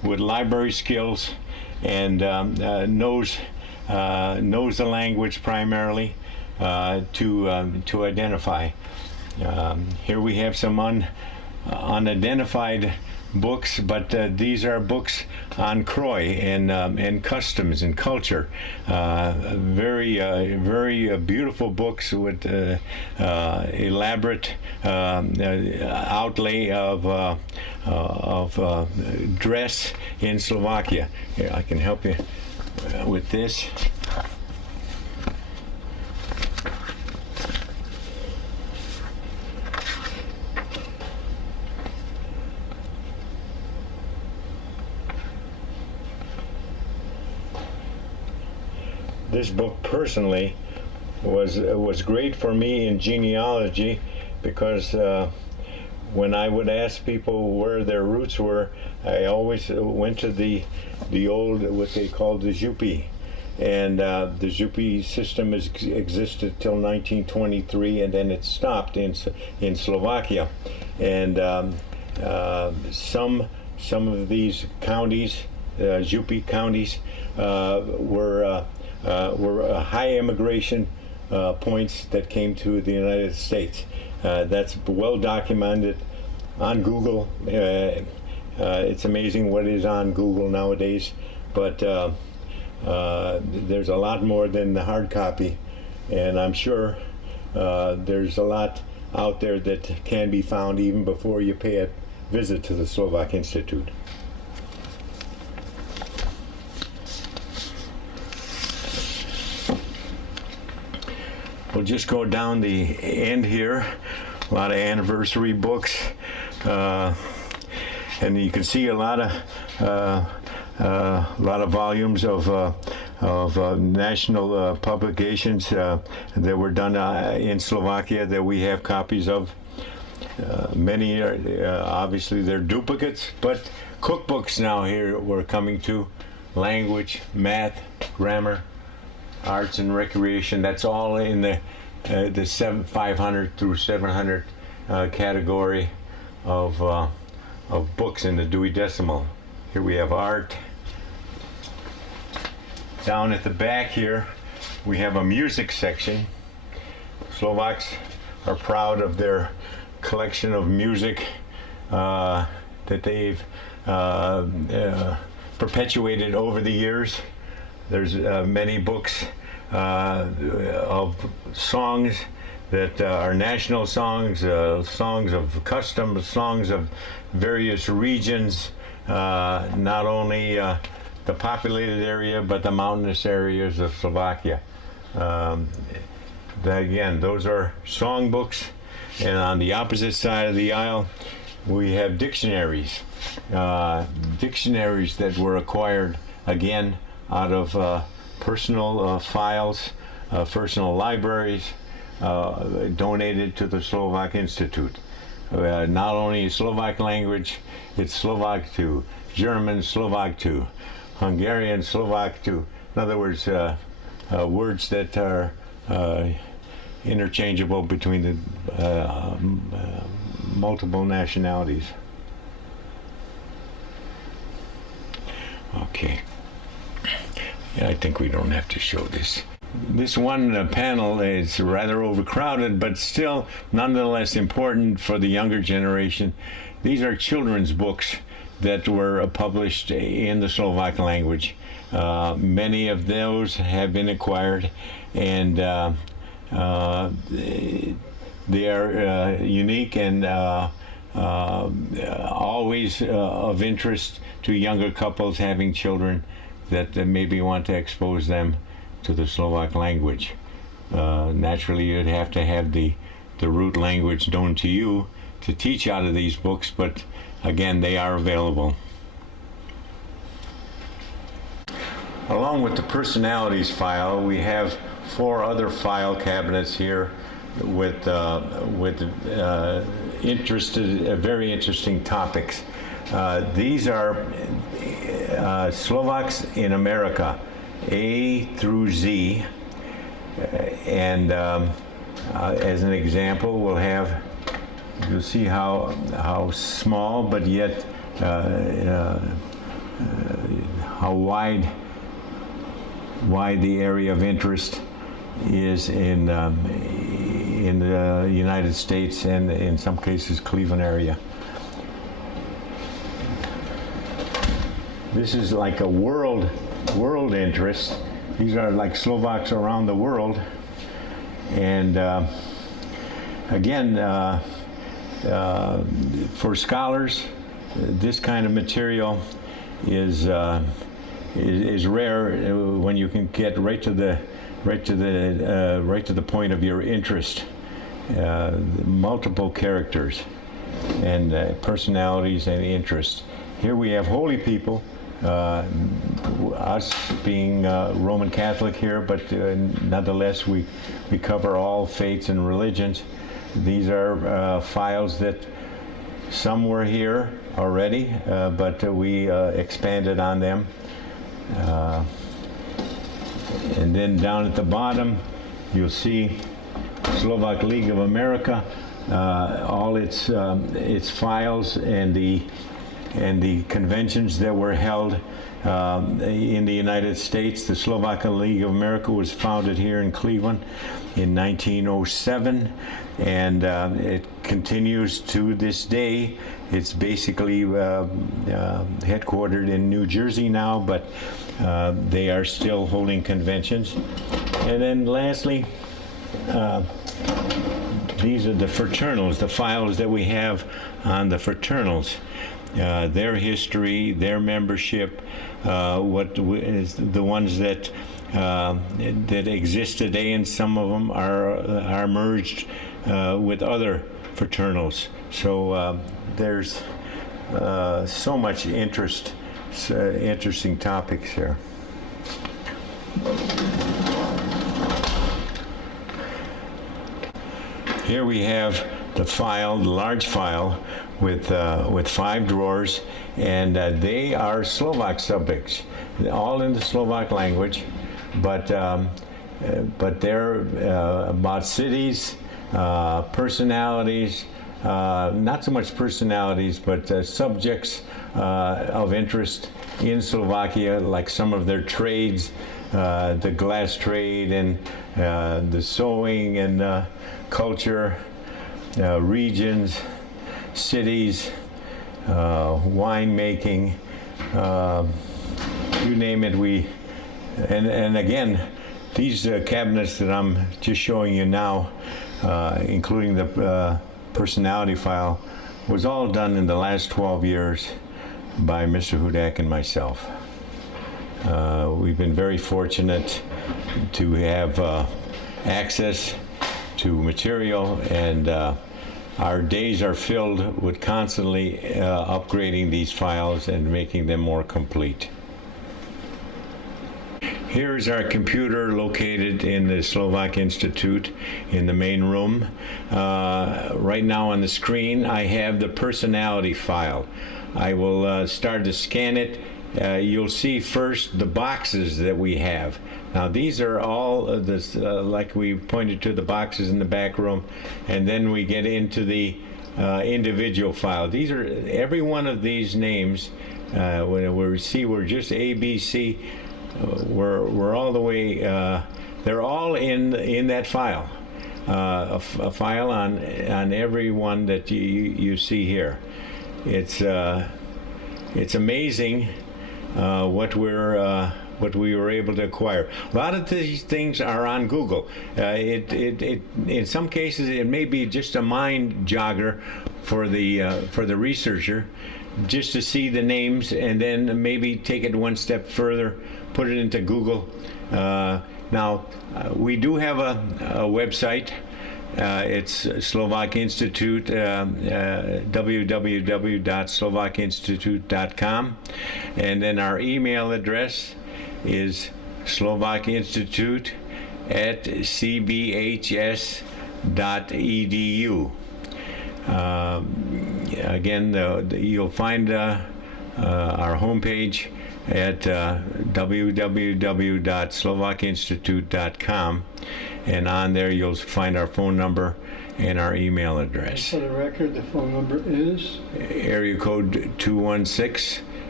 with library skills and knows the language primarily to identify. Here we have some unidentified books, but these are books on Croy and customs and culture. Very beautiful books with elaborate outlay of dress in Slovakia. Here, I can help you with this. This book personally was great for me in genealogy, because when I would ask people where their roots were, I always went to the old, what they called the Jupi, and the Jupi system existed till 1923, and then it stopped in Slovakia, and some of these counties, Jupi counties, were high immigration points that came to the United States. That's well documented on Google. It's amazing what is on Google nowadays, but there's a lot more than the hard copy, and I'm sure there's a lot out there that can be found even before you pay a visit to the Slovak Institute. We'll just go down the end here. A lot of anniversary books, and you can see a lot of volumes of national publications that were done in Slovakia that we have copies of. Many are obviously they're duplicates, but cookbooks now here we're coming to. Language, math, grammar, arts and recreation, that's all in the 500 through 700 category of books in the Dewey Decimal. Here we have art. Down at the back here we have a music section. Slovaks are proud of their collection of music that they've perpetuated over the years. There's many books of songs that are national songs, songs of custom, songs of various regions, not only the populated area but the mountainous areas of Slovakia. Again, those are song books, and on the opposite side of the aisle we have dictionaries. Dictionaries that were acquired again out of personal files, personal libraries, donated to the Slovak Institute. Not only Slovak language, it's Slovak too, German, Slovak too, Hungarian, Slovak too. In other words, words that are interchangeable between the multiple nationalities. Okay. Yeah, I think we don't have to show this. This one panel is rather overcrowded, but still nonetheless important for the younger generation. These are children's books that were published in the Slovak language. Many of those have been acquired, and they are unique and always of interest to younger couples having children that maybe want to expose them to the Slovak language. Naturally, you'd have to have the root language known to you to teach out of these books, but again, they are available. Along with the personalities file, we have 4 other file cabinets here with very interesting topics. These are Slovaks in America, A through Z, and as an example, we'll have, you'll see how small but yet how wide the area of interest is in the United States and in some cases Cleveland area. This is like a world interest. These are like Slovaks around the world, and again, for scholars, this kind of material is rare when you can get right to the point of your interest. Multiple characters and personalities and interests. Here we have holy people. Us being Roman Catholic here, but nonetheless we cover all faiths and religions. These are files that some were here already, but we expanded on them. And then down at the bottom, you'll see Slovak League of America, all its files and the conventions that were held in the United States. The Slovak League of America was founded here in Cleveland in 1907, and it continues to this day. It's basically headquartered in New Jersey now, but they are still holding conventions. And then lastly, these are the fraternals, the files that we have on the fraternals. Their history, their membership, what is the ones that exist today, and some of them are merged with other fraternals. So there's so much interesting topics here. Here we have the file, the large file, with 5 drawers, and they are Slovak subjects, all in the Slovak language, but they're about cities, personalities, not so much personalities, but subjects of interest in Slovakia, like some of their trades, the glass trade and the sewing and culture, regions, cities, winemaking, you name it. And again, these cabinets that I'm just showing you now, including the personality file, was all done in the last 12 years by Mr. Hudak and myself. We've been very fortunate to have access to material, and our days are filled with constantly upgrading these files and making them more complete. Here's our computer located in the Slovak Institute in the main room. Right now on the screen I have the personality file. I will start to scan it. You'll see first the boxes that we have. Now these are all like we pointed to the boxes in the back room, and then we get into the individual file. These are every one of these names. When we see we're just ABC, we're all the way. They're all in that file. A file on every one that you see here. It's amazing what we were able to acquire. A lot of these things are on Google. In some cases, it may be just a mind jogger for the researcher, just to see the names and then maybe take it one step further, put it into Google. Now, we do have a website. It's Slovak Institute, www.slovakinstitute.com, and then our email address is slovakinstitute@cbhs.edu. Again, you'll find our homepage at www.slovakinstitute.com, and on there you'll find our phone number and our email address. For the record, the phone number is? Area code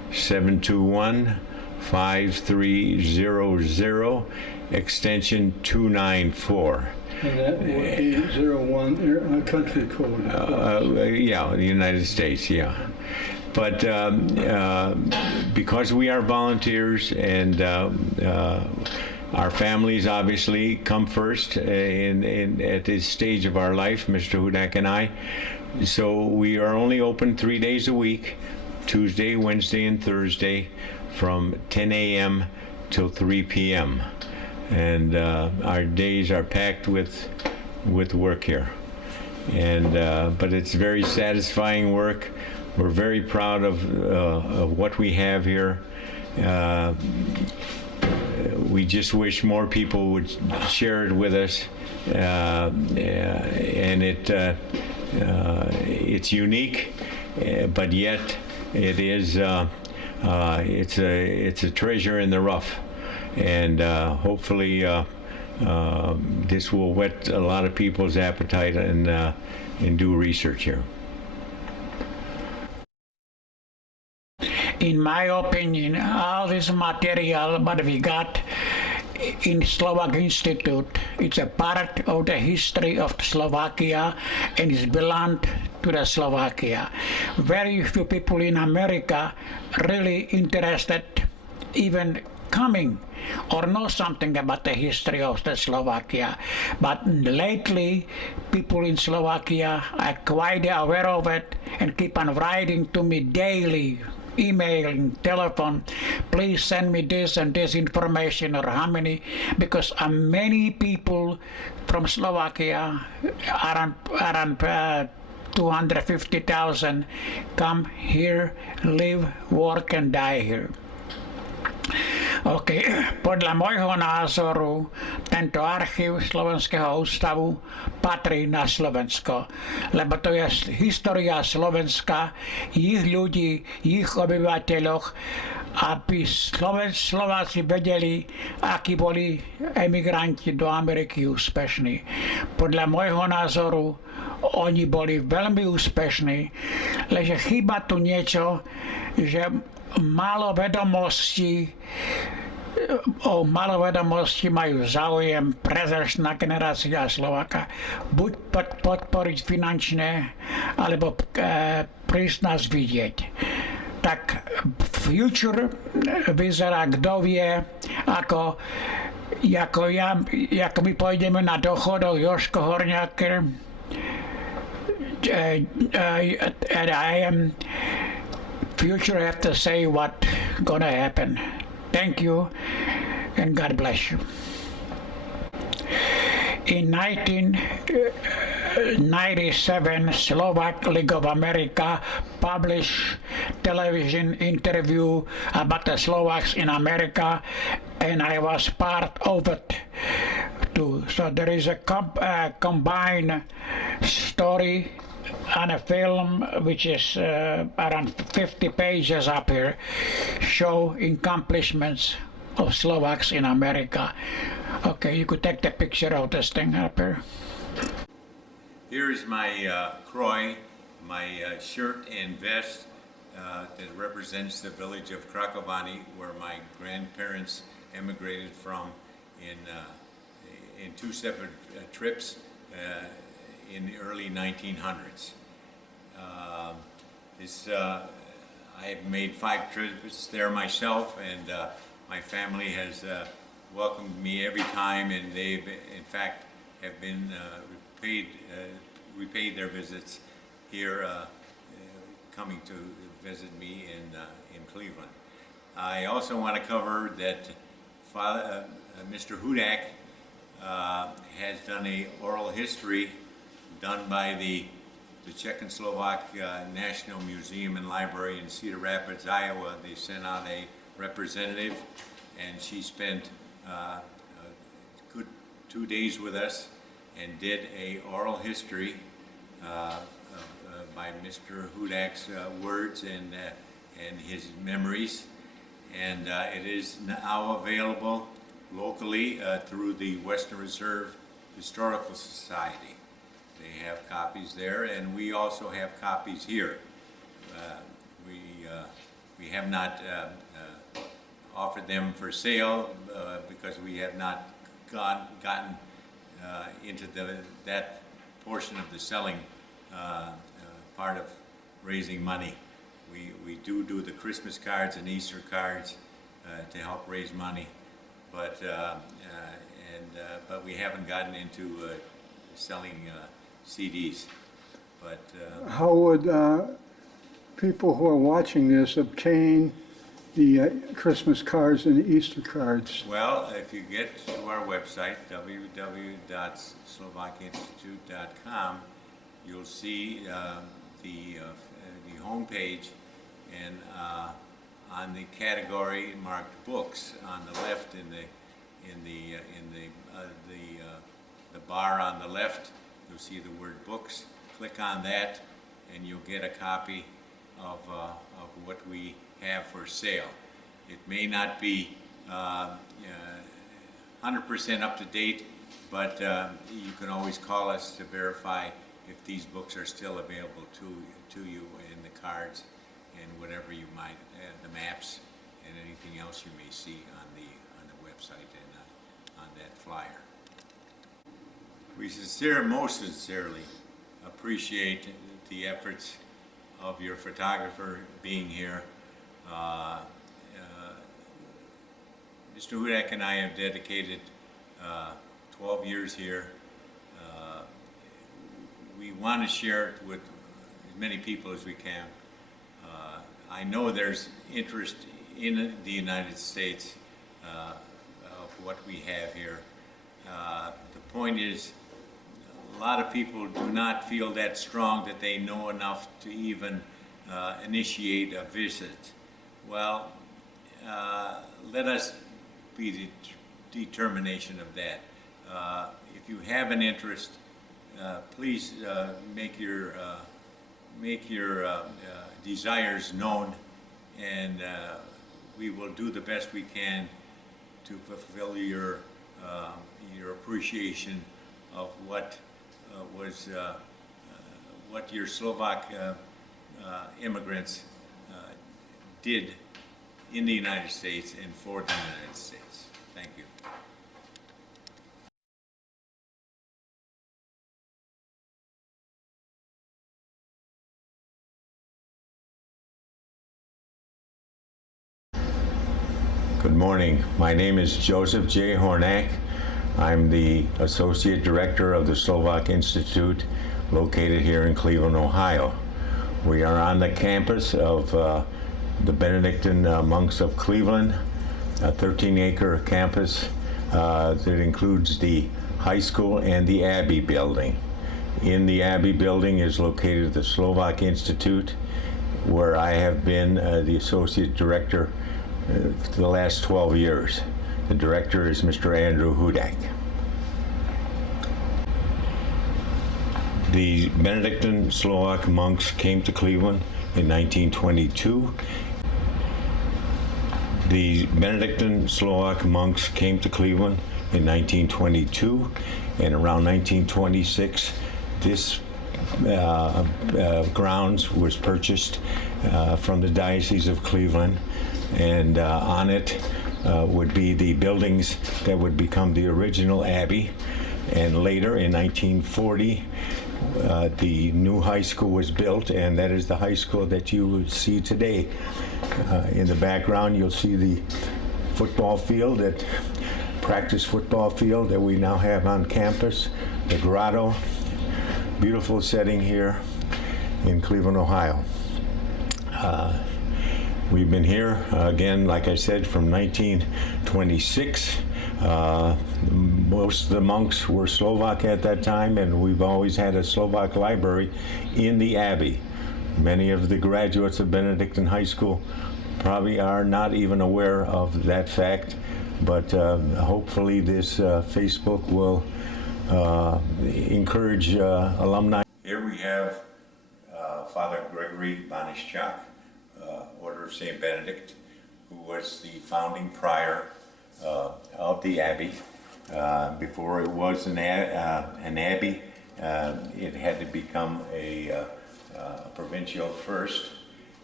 721-5300, extension 294. And that would be 01 country code. Yeah, the United States, yeah. But because we are volunteers and our families obviously come first at this stage of our life, Mr. Hudak and I, so we are only open 3 days a week, Tuesday, Wednesday, and Thursday, from 10 a.m. till 3 p.m. And our days are packed with work here. And but it's very satisfying work. We're very proud of what we have here. We just wish more people would share it with us. And it's unique, but yet it is it's a treasure in the rough. And hopefully this will whet a lot of people's appetite and do research here. In my opinion, all this material what we got in Slovak Institute, it's a part of the history of Slovakia and it belongs to the Slovakia. Very few people in America really interested even coming or know something about the history of the Slovakia. But lately, people in Slovakia are quite aware of it and keep on writing to me daily, emailing, telephone, please send me this and this information or how many, because many people from Slovakia, around 250,000, come here, live, work and die here. OK, podľa môjho názoru tento archív Slovenského ústavu patrí na Slovensko, lebo to je história Slovenska, ich ľudí, ich obyvateľoch, aby Slováci vedeli, akí boli emigranti do Ameriky úspešní. Podľa môjho názoru oni boli veľmi úspešní, lenže chýba tu niečo, že málo vedomostí majú záujem prezračná generácia Slováka. Buď podporiť finančne, alebo prísť nás vidieť. Tak future vyzerá, kto vie, ako my pôjdeme na dochodok, Jožko Horňáker, and I am future have to say what gonna happen. Thank you and God bless you. In 1997, Slovak League of America published television interview about the Slovaks in America, and I was part of it too. So there is a combined story on a film which is around 50 pages up here, show accomplishments of Slovaks in America. Okay, you could take the picture of this thing up here. Here is my kroy, my shirt and vest that represents the village of Krakovany, where my grandparents emigrated from in two separate trips in the early 1900s. I have made 5 trips there myself, and my family has welcomed me every time, and they've in fact have been repaid their visits here, coming to visit me in Cleveland. I also want to cover that Mr. Hudak has done a oral history done by the Czechoslovak National Museum and Library in Cedar Rapids, Iowa. They sent out a representative, and she spent a good 2 days with us and did a oral history by Mr. Hudak's words and his memories. And it is now available locally through the Western Reserve Historical Society. They have copies there, and we also have copies here. We have not offered them for sale because we have not gotten into that portion of the selling part of raising money. We do the Christmas cards and Easter cards to help raise money, but we haven't gotten into selling CDs. But How would people who are watching this obtain the Christmas cards and Easter cards? well, if you get to our website, www.slovakinstitute.com, you'll see the homepage, and on the category marked books on the left, in the bar on the left, you'll see the word books. Click on that, and you'll get a copy of what we have for sale. It may not be 100% up to date, but you can always call us to verify if these books are still available to you, in the cards and whatever you might, the maps and anything else you may see on the website and on that flyer. We most sincerely appreciate the efforts of your photographer being here. Mr. Hudak and I have dedicated 12 years here. We want to share it with as many people as we can. I know there's interest in the United States of what we have here. The point is, a lot of people do not feel that strong that they know enough to even initiate a visit. Well, let us be the determination of that. If you have an interest, please make your desires known, and we will do the best we can to fulfill your appreciation of what your Slovak immigrants did in the United States and for the United States. Thank you. Good morning. My name is Joseph J. Hornak. I'm the Associate Director of the Slovak Institute, located here in Cleveland, Ohio. We are on the campus of the Benedictine monks of Cleveland, a 13-acre campus that includes the high school and the Abbey building. In the Abbey building is located the Slovak Institute, where I have been the Associate Director for the last 12 years. The director is Mr. Andrew Hudak. The Benedictine Slovak monks came to Cleveland in 1922. The Benedictine Slovak monks came to Cleveland in 1922, and around 1926, this grounds was purchased from the Diocese of Cleveland, and on it would be the buildings that would become the original Abbey. And later, in 1940, the new high school was built, and that is the high school that you would see today. In the background, you'll see the football field, that practice football field that we now have on campus, the grotto. Beautiful setting here in Cleveland, Ohio. We've been here, again, like I said, from 1926. Most of the monks were Slovak at that time, and we've always had a Slovak library in the Abbey. Many of the graduates of Benedictine High School probably are not even aware of that fact, but hopefully this Facebook will encourage alumni. Here we have Father Gregory Banishchak, Order of St. Benedict, who was the founding prior of the Abbey. Before it was an Abbey, it had to become a provincial first,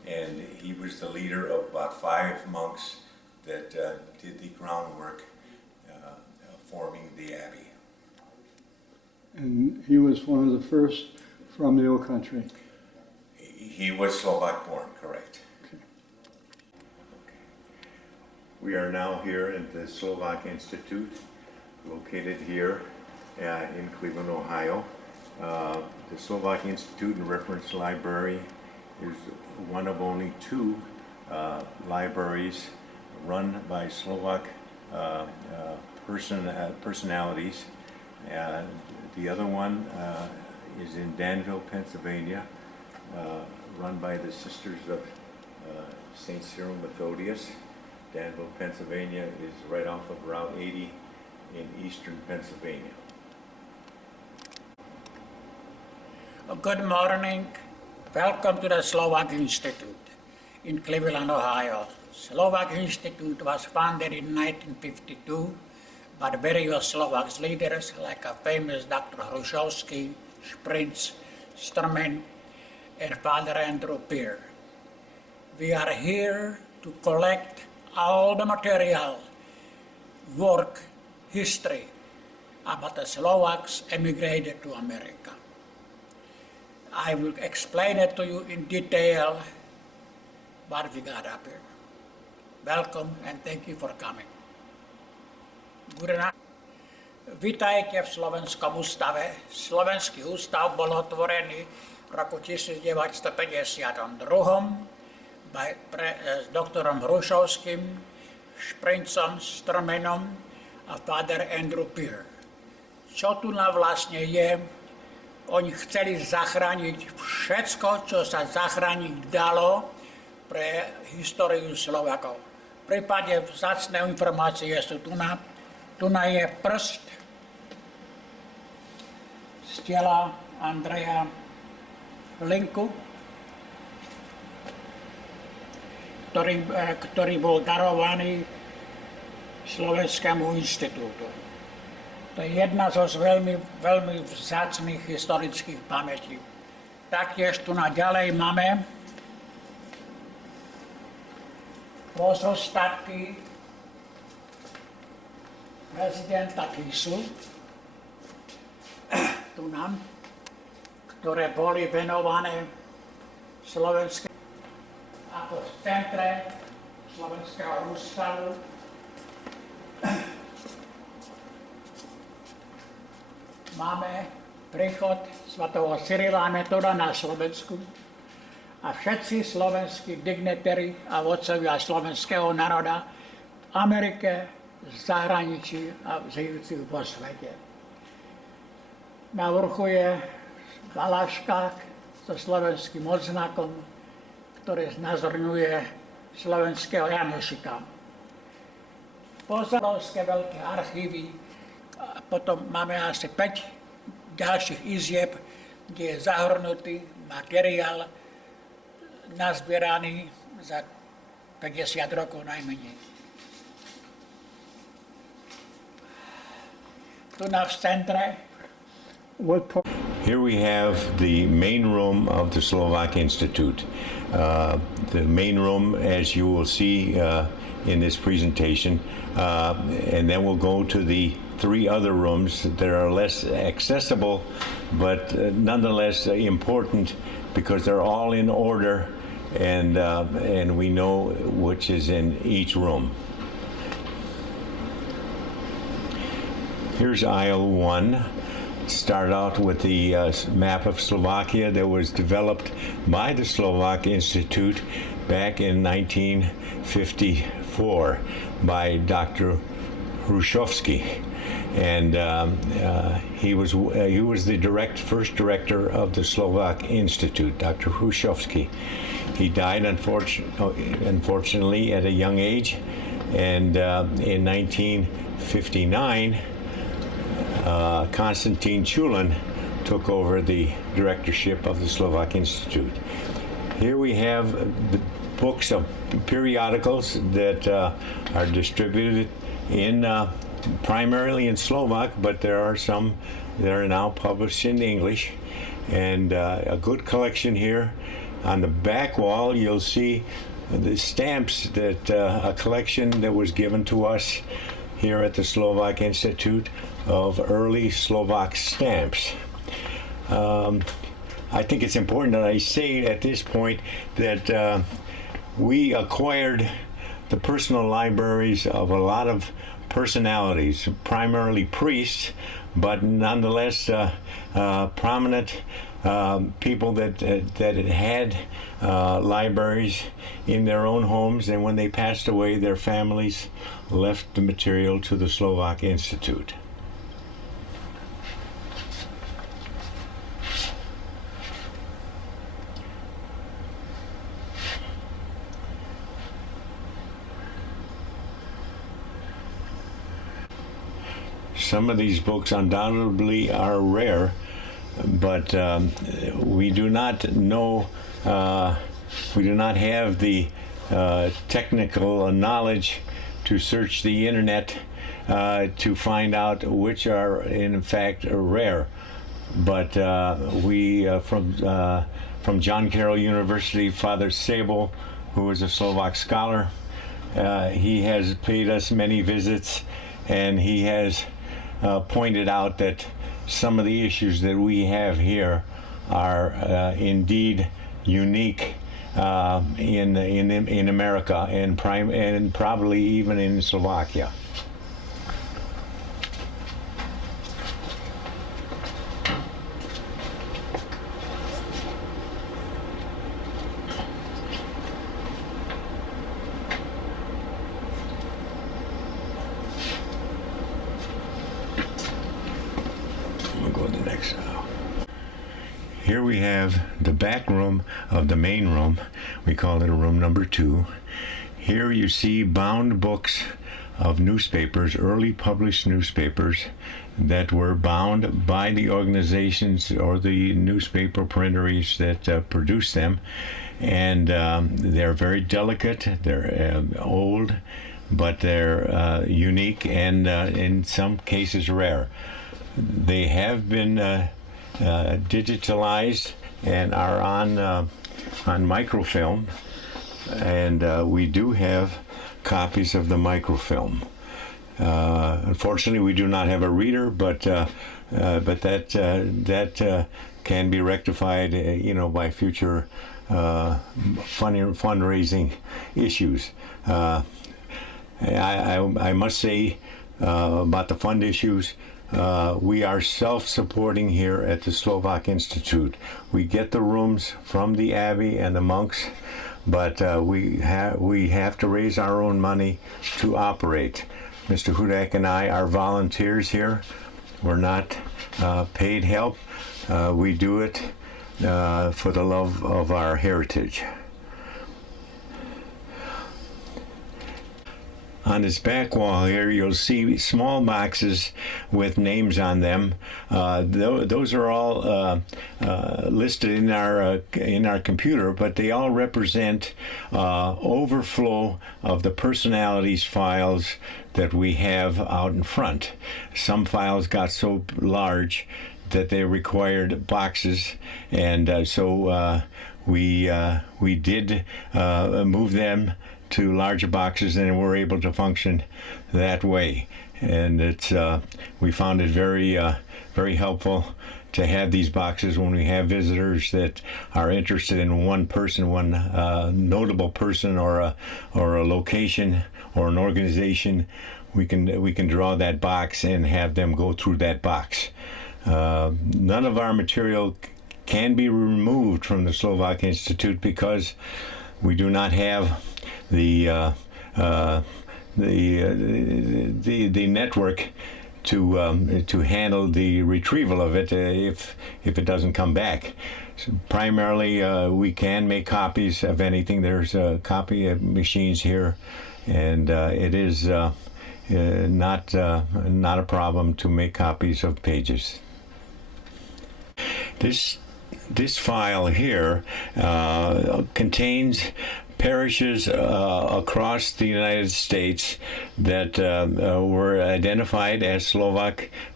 and he was the leader of about 5 monks that did the groundwork forming the abbey. And he was one of the first from the old country. He was Slovak born, correct. Okay. We are now here at the Slovak Institute, located here in Cleveland, Ohio. The Slovak Institute and Reference Library is one of only 2 libraries run by Slovak personalities. The other one is in Danville, Pennsylvania, run by the Sisters of St. Cyril Methodius. Danville, Pennsylvania is right off of Route 80 in eastern Pennsylvania. Good morning. Welcome to the Slovak Institute in Cleveland, Ohio. Slovak Institute was founded in 1952 by various Slovak leaders like a famous Dr. Hrušovský, Prince Strman, and Father Andrew Peer. We are here to collect all the material, work, history about the Slovaks emigrated to America. I will explain it to you in detail what we got up here. Welcome and thank you for coming. Good night. Vítajte v Slovenskom ústave. Slovenský ústav bol otvorený v roku 1952 s doktorom Hrušovským, Princom Strmanom a Father Andrew Peer. Čo tu na vlastne je? Oni chceli zachrániť všetko, čo sa zachrániť dalo pre históriu Slovakov. V prípade vzácne informácie sú tu na je prst z tela Andreja Linku, ktorý bol darovaný Slovenskému inštitútu. To je jedna zo veľmi vzácnych historických pamätí. Taktiež tu na ďalej máme pozostatky prezidenta Tisu, ktoré boli venované slovenské ako v centre Slovenského ústavu. Máme príchod svätého Cyrila a Metoda na Slovensku a všetci slovenskí dignitári a vodcovia slovenského národa v Amerike, v zahraničí a žijúci vo svete. Na vrchu je valaška so slovenským odznakom, ktorý znázorňuje slovenského Janošika. Pozadovské veľké archívy. A potom máme asi 5 ďalších izieb, kde je zahrnutý materiál nazbieraný za 50 rokov najmenej. Tu na v centre. Here we have the main room of the Slovak Institute. The main room, as you will see in this presentation, and then we'll go to the 3 other rooms that are less accessible, but nonetheless important because they're all in order, and we know which is in each room. Here's aisle 1. Start out with the map of Slovakia that was developed by the Slovak Institute back in 1954 by Dr. Hrušovský. And he was the first director of the Slovak Institute, Dr. Hrušovský. He died unfortunately at a young age, and in 1959, Konstantin Chulin took over the directorship of the Slovak Institute. Here we have the books of periodicals that are distributed in primarily in Slovak, but there are some that are now published in English, and a good collection here On the back wall, you'll see the stamps that a collection that was given to us here at the Slovak Institute of early Slovak stamps. I think it's important that I say at this point that we acquired the personal libraries of a lot of personalities, primarily priests, but nonetheless prominent people that had libraries in their own homes, and when they passed away, their families left the material to the Slovak Institute. Some of these books undoubtedly are rare, but we do not know, we do not have the technical knowledge to search the internet to find out which are in fact rare. But we, from John Carroll University, Father Sable, who is a Slovak scholar, he has paid us many visits, and he has pointed out that some of the issues that we have here are indeed unique in America and probably even in Slovakia. Here we have the back room of the main room. We call it a room number 2. Here you see bound books of newspapers, early published newspapers that were bound by the organizations or the newspaper printeries that produced them. And they're very delicate, they're old, but they're unique and in some cases rare. They have been digitalized and are on microfilm, and we do have copies of the microfilm. Unfortunately, we do not have a reader, but that can be rectified, by future fundraising issues. I must say about the fund issues. We are self-supporting here at the Slovak Institute. We get the rooms from the abbey and the monks, but we have to raise our own money to operate. Mr. Hudak and I are volunteers here. We're not paid help. We do it for the love of our heritage. On this back wall here, you'll see small boxes with names on them. Those are all listed in our computer, but they all represent overflow of the personalities files that we have out in front. Some files got so large that they required boxes, and so we did move them to larger boxes, and we're able to function that way. And it's we found it very helpful to have these boxes when we have visitors that are interested in one person, one notable person, or a location or an organization. We can draw that box and have them go through that box. None of our material can be removed from the Slovak Institute because we do not have the network to handle the retrieval of it if it doesn't come back. So primarily, we can make copies of anything. There's copy machines here, and it is not a problem to make copies of pages. This file here contains parishes across the United States that were identified as Slovak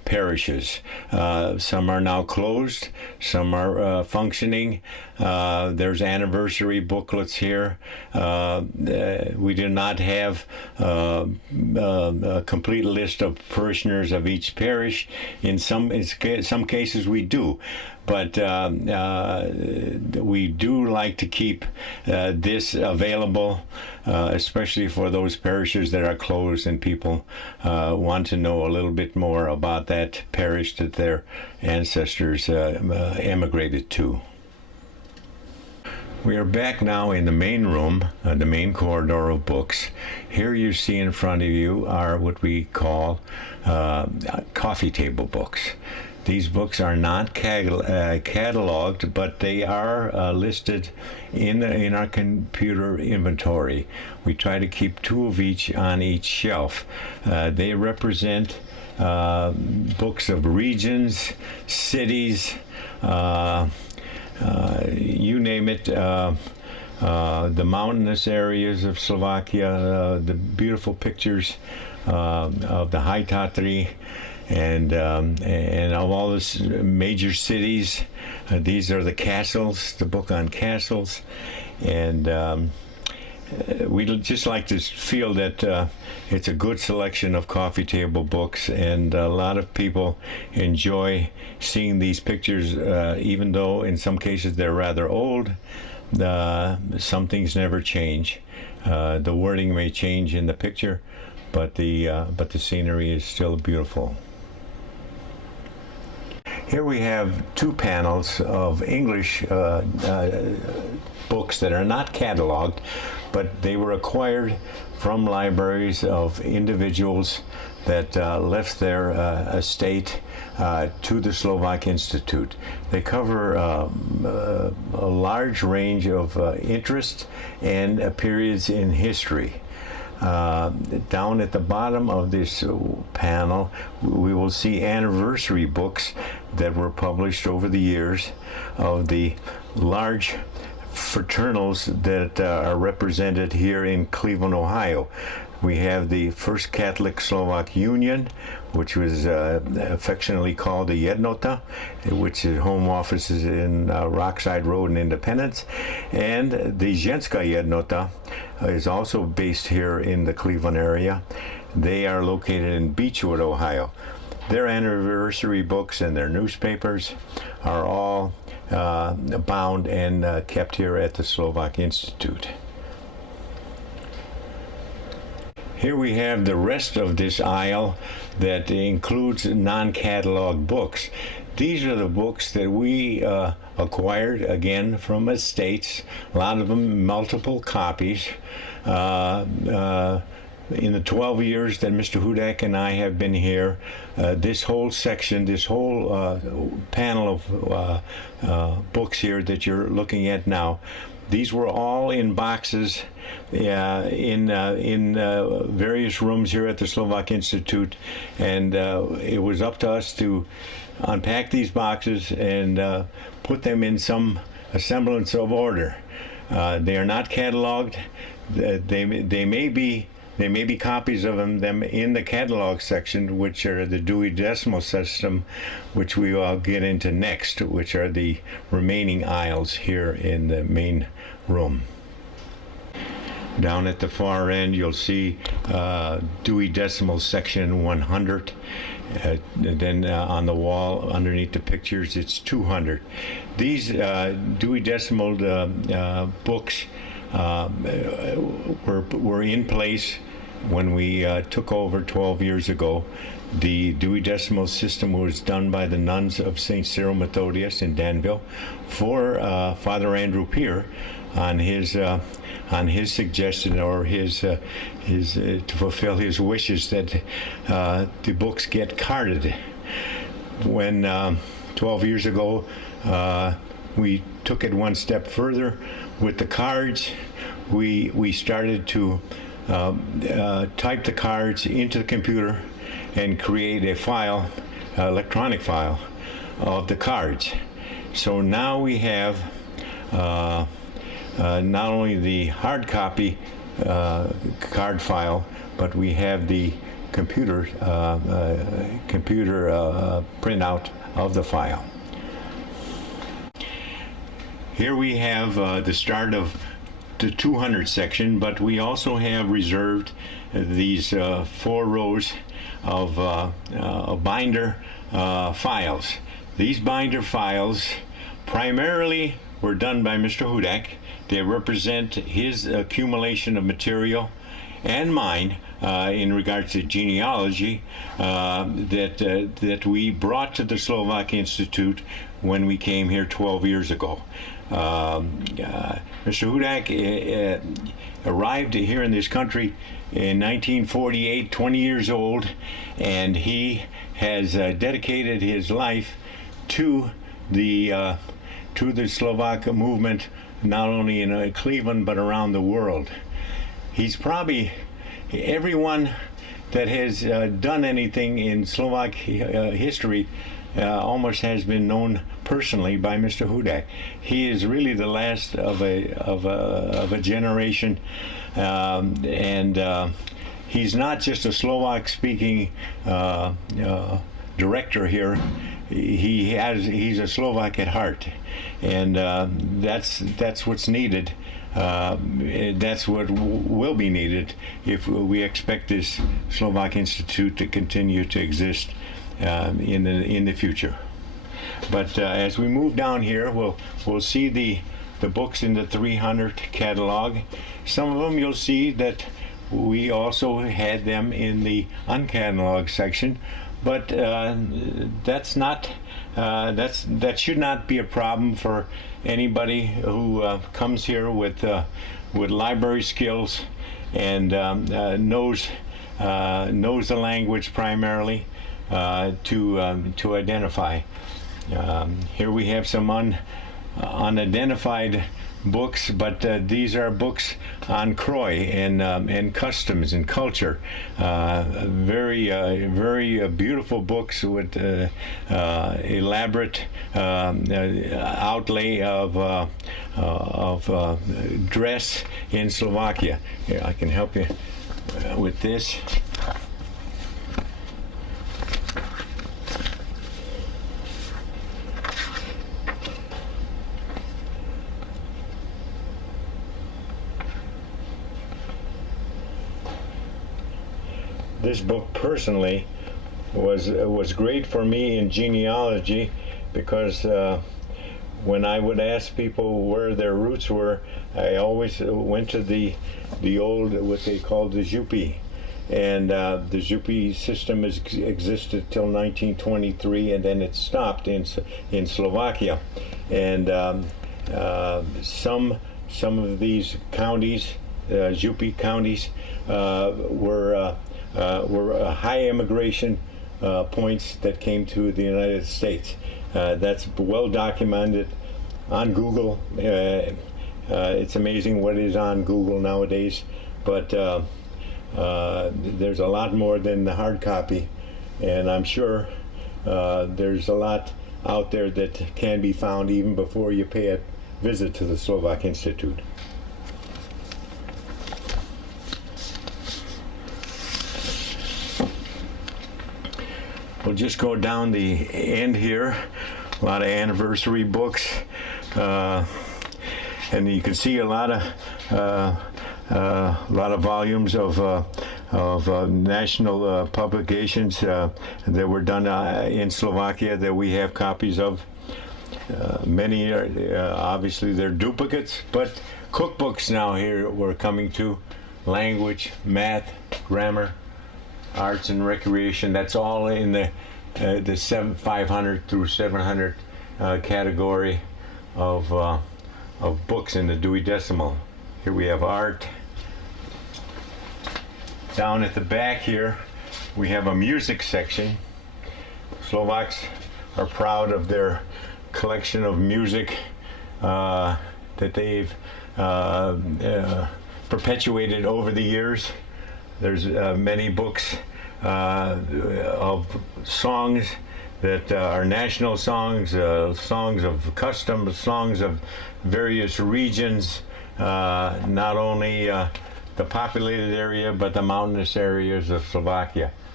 parishes. Some are now closed, some are functioning. There's anniversary booklets here. We do not have a complete list of parishioners of each parish. In some cases we do. But we do like to keep this available, especially for those parishes that are closed and people want to know a little bit more about that parish that their ancestors emigrated to. We are back now in the main room, the main corridor of books. Here you see in front of you are what we call coffee table books. These books are not cataloged, but they are listed in our computer inventory. We try to keep 2 of each on each shelf. They represent books of regions, cities, you name it. The mountainous areas of Slovakia, the beautiful pictures of the High Tatry, and of all the major cities. These are the castles, the book on castles, and we'd just like to feel that it's a good selection of coffee table books, and a lot of people enjoy seeing these pictures, even though in some cases they're rather old. Some things never change. The wording may change in the picture, but the scenery is still beautiful. Here we have 2 panels of English books that are not cataloged, but they were acquired from libraries of individuals that left their estate to the Slovak Institute. They cover a large range of interest and periods in history. Down at the bottom of this panel, we will see anniversary books that were published over the years of the large fraternals that are represented here in Cleveland, Ohio. We have the First Catholic Slovak Union, which was affectionately called the Jednota, which is home offices in Rockside Road and Independence, and the Ženska Jednota is also based here in the Cleveland area. They are located in Beechwood, Ohio. Their anniversary books and their newspapers are all bound and kept here at the Slovak Institute. Here we have the rest of this aisle that includes non-catalog books. These are the books that we acquired, again, from estates, a lot of them multiple copies. In the 12 years that Mr. Hudak and I have been here, this whole section, this whole panel of books here that you're looking at now, these were all in boxes in various rooms here at the Slovak Institute, and it was up to us to unpack these boxes and put them in some semblance of order. They are not cataloged. They may be copies of them in the catalog section, which are the Dewey Decimal System, which we will get into next, which are the remaining aisles here in the main room. Down at the far end, you'll see Dewey Decimal Section 100. Then on the wall underneath the pictures, it's 200. These Dewey Decimal books were in place when we took over 12 years ago. The Dewey Decimal System was done by the nuns of St. Cyril Methodius in Danville for Father Andrew Peer on his suggestion, or his to fulfill his wishes that the books get carded. When 12 years ago we took it one step further with the cards. We started to type the cards into the computer and create a file, electronic file of the cards. So now we have not only the hard copy card file, but we have the computer printout of the file. Here we have the start of the 200 section, but we also have reserved these 4 rows of binder files. These binder files primarily were done by Mr. Hudak. They represent his accumulation of material and mine in regards to genealogy that we brought to the Slovak Institute when we came here 12 years ago. Mr. Hudak arrived here in this country in 1948, 20 years old, and he has dedicated his life to the Slovak movement, not only in Cleveland but around the world. He's probably everyone that has done anything in Slovak history almost has been known personally by Mr. Hudak. He is really the last of a generation, and he's not just a Slovak-speaking director here. He's a Slovak at heart, and that's what's needed. That's what will be needed if we expect this Slovak Institute to continue to exist in the future. But as we move down here, we'll see the books in the 300 catalog. Some of them you'll see that we also had them in the uncatalogued section, but that should not be a problem for anybody who comes here with library skills and knows the language primarily to identify. Here we have some unidentified books, but these are books on Croy and customs and culture. Very beautiful books with elaborate outlay of dress in Slovakia. Here, I can help you with this. This book personally was great for me in genealogy, because when I would ask people where their roots were, I always went to the old, what they called the Župy, and the Župy system existed till 1923, and then it stopped in Slovakia, and some of these counties, Župy counties, were high immigration points that came to the United States. That's well documented on Google. It's amazing what is on Google nowadays, but there's a lot more than the hard copy, and I'm sure there's a lot out there that can be found even before you pay a visit to the Slovak Institute. We'll just go down the end here. A lot of anniversary books, and you can see a lot of volumes of national publications that were done in Slovakia that we have copies of. Many are obviously they're duplicates, but cookbooks now here we're coming to. Language, math, grammar, arts and recreation, that's all in the 500 through 700 category of books in the Dewey Decimal. Here we have art. Down at the back here we have a music section. Slovaks are proud of their collection of music that they've perpetuated over the years. There's many books of songs that are national songs, songs of custom, songs of various regions, not only the populated area but the mountainous areas of Slovakia.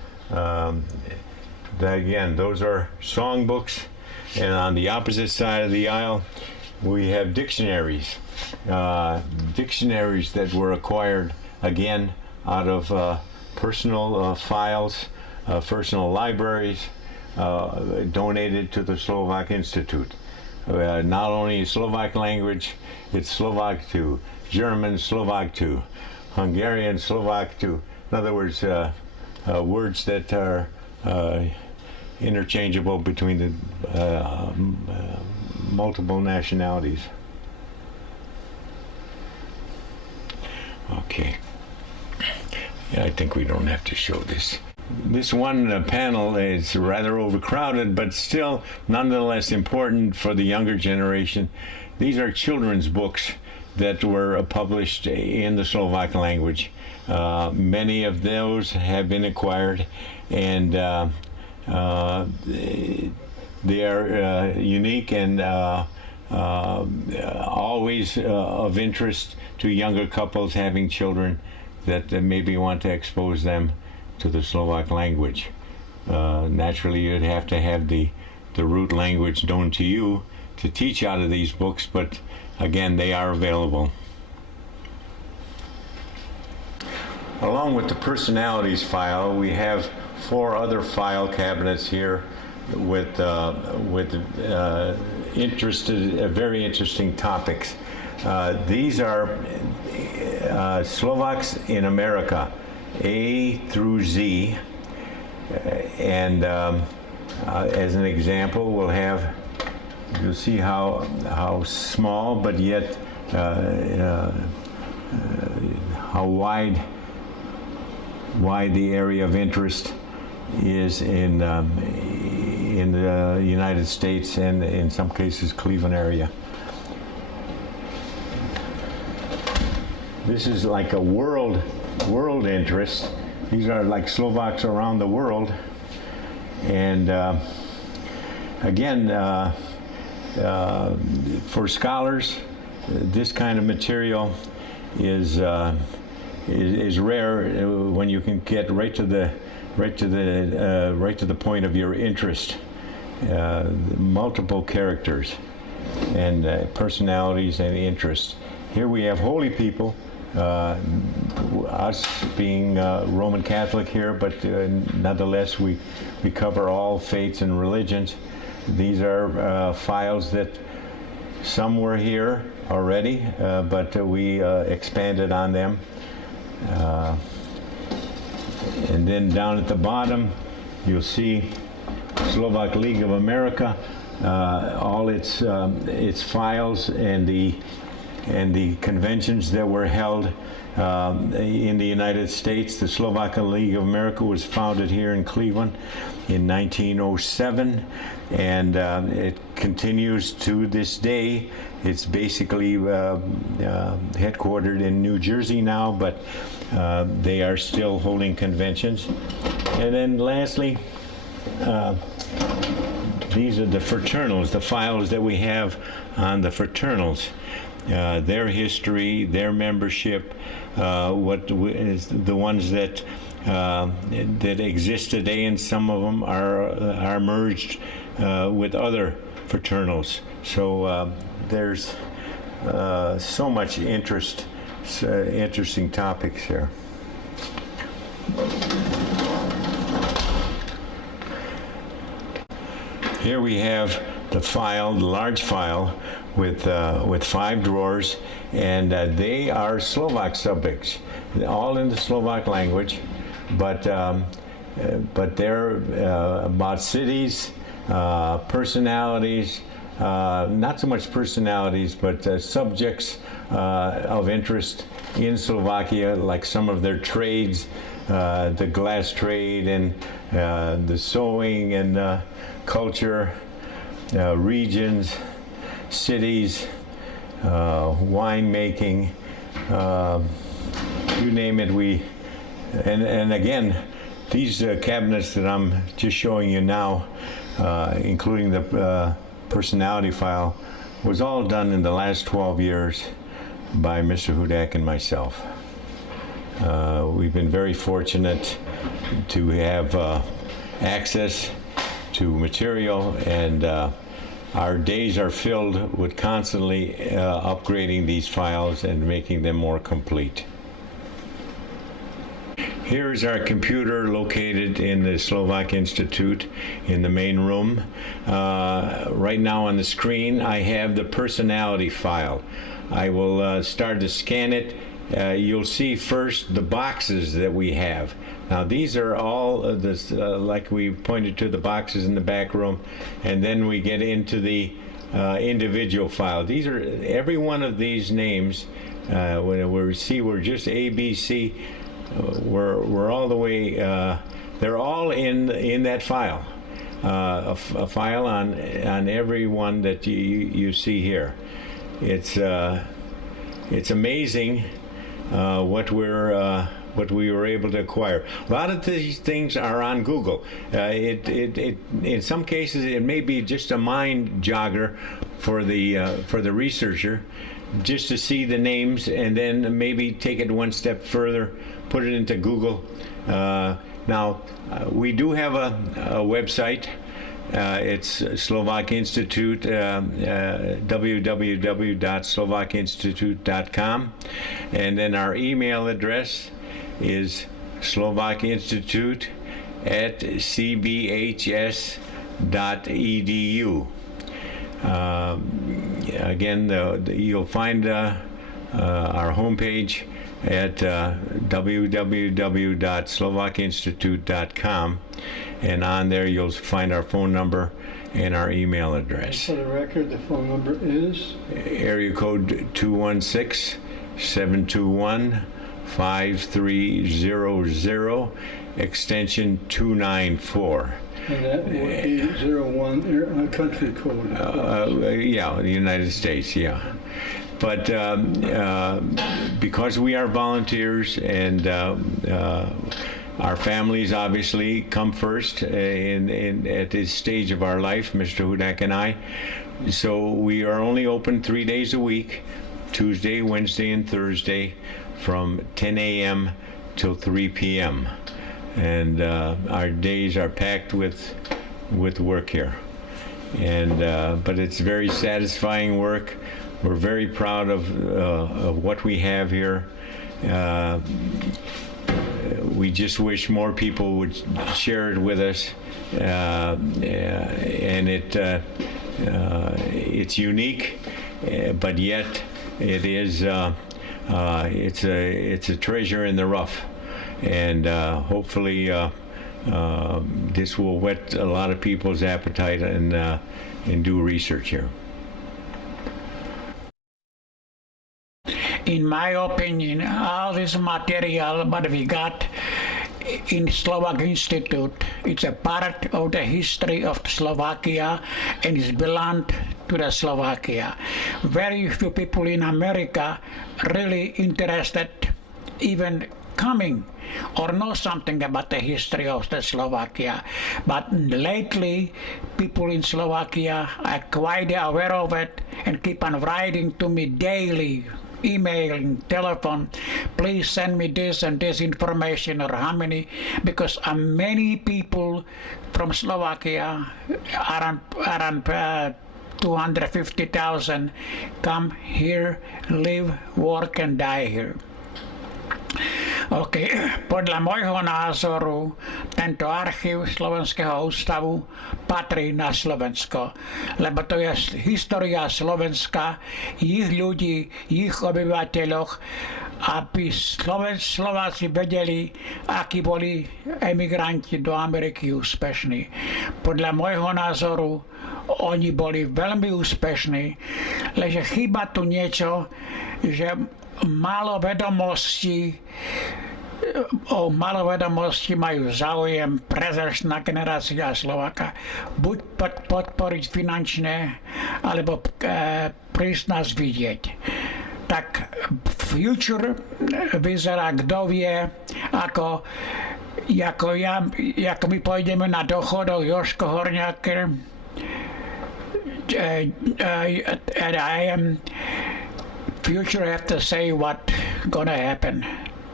Um, Again, those are songbooks, and on the opposite side of the aisle, we have dictionaries. Dictionaries that were acquired, again, out of personal files, personal libraries, donated to the Slovak Institute. Not only Slovak language, it's Slovak too, German, Slovak too, Hungarian, Slovak too. In other words, words that are interchangeable between the multiple nationalities. Okay. Yeah, I think we don't have to show this. This one panel is rather overcrowded, but still nonetheless important for the younger generation. These are children's books that were published in the Slovak language. Many of those have been acquired, and they are unique and always of interest to younger couples having children that maybe want to expose them to the Slovak language. Naturally, you'd have to have the root language known to you to teach out of these books, but again, they are available. Along with the personalities file, we have 4 other file cabinets here with very interesting topics. These are Slovaks in America, A through Z, and as an example, we'll have, you'll see how small, but yet how wide the area of interest is in the United States and in some cases Cleveland area. This is like a world interest. These are like Slovaks around the world, and again, for scholars, this kind of material is rare when you can get right to the point of your interest. Multiple characters and personalities and interests. Here we have holy people. Us being Roman Catholic here, but nonetheless we cover all faiths and religions. These are files that some were here already, but we expanded on them. And then down at the bottom, you'll see Slovak League of America, all its files and the conventions that were held in the United States. The Slovak League of America was founded here in Cleveland in 1907, and it continues to this day. It's basically headquartered in New Jersey now, but they are still holding conventions. And then lastly, these are the fraternals, the files that we have on the fraternals. Their history, their membership, what is the ones that exist today, and some of them are merged with other fraternals. So there's so much interesting topics here. Here we have the file, the large file, with 5 drawers, and they are Slovak subjects, all in the Slovak language, but they're about cities, personalities, not so much personalities, but subjects of interest in Slovakia, like some of their trades, the glass trade and the sewing and culture, regions, cities, winemaking, you name it. And again, these cabinets that I'm just showing you now, including the personality file, was all done in the last 12 years by Mr. Hudak and myself. We've been very fortunate to have access to material, and our days are filled with constantly upgrading these files and making them more complete. Here's our computer located in the Slovak Institute in the main room. Right now on the screen I have the personality file. I will start to scan it. You'll see first the boxes that we have. Now these are all like we pointed to, the boxes in the back room, and then we get into the individual file. These are every one of these names. When we see we're just A, B, C. We're all the way. They're all in that file. A file on every one that you see here. It's amazing what we were able to acquire. A lot of these things are on Google. In some cases it may be just a mind jogger for the researcher, just to see the names and then maybe take it one step further, put it into Google. Now we do have a website. It's Slovak Institute, www.slovakinstitute.com, and then our email address is slovakinstitute@cbhs.edu. Again, you'll find our homepage at www.slovakinstitute.com, and on there you'll find our phone number and our email address. For the record, the phone number is? Area code 216-721-5300, extension 294. And that would be 01 country code. Yeah, the United States, yeah. But because we are volunteers, and our families obviously come first at this stage of our life, Mr. Hudak and I, so we are only open 3 days a week, Tuesday, Wednesday, and Thursday, from 10 a.m. till 3 p.m. And our days are packed with work here. And but it's very satisfying work. We're very proud of what we have here. We just wish more people would share it with us, and it's unique, but yet it is it's a treasure in the rough, and hopefully this will whet a lot of people's appetite and do research here. In my opinion, all this material what we got in Slovak Institute, it's a part of the history of Slovakia and it belongs to the Slovakia. Very few people in America really interested even coming or know something about the history of the Slovakia. But lately, people in Slovakia are quite aware of it and keep on writing to me daily, emailing, telephone, please send me this and this information, or how many, because many people from Slovakia, around 250,000, come here, live, work and die here. OK, podľa môjho názoru tento archív Slovenského ústavu patrí na Slovensko, lebo to je história Slovenska, ich ľudí, ich obyvateľoch, aby Slováci vedeli, akí boli emigranti do Ameriky úspešní. Podľa môjho názoru oni boli veľmi úspešní, lenže chýba tu niečo, že málo vedomostí majú záujem prezračná generácia Slováka buď podporiť finančne, alebo prísť nás vidieť. Tak future vyzerá, kto vie, ako my pôjdeme na dochodoch, Jožko Horňáker, and I am future have to say what gonna happen.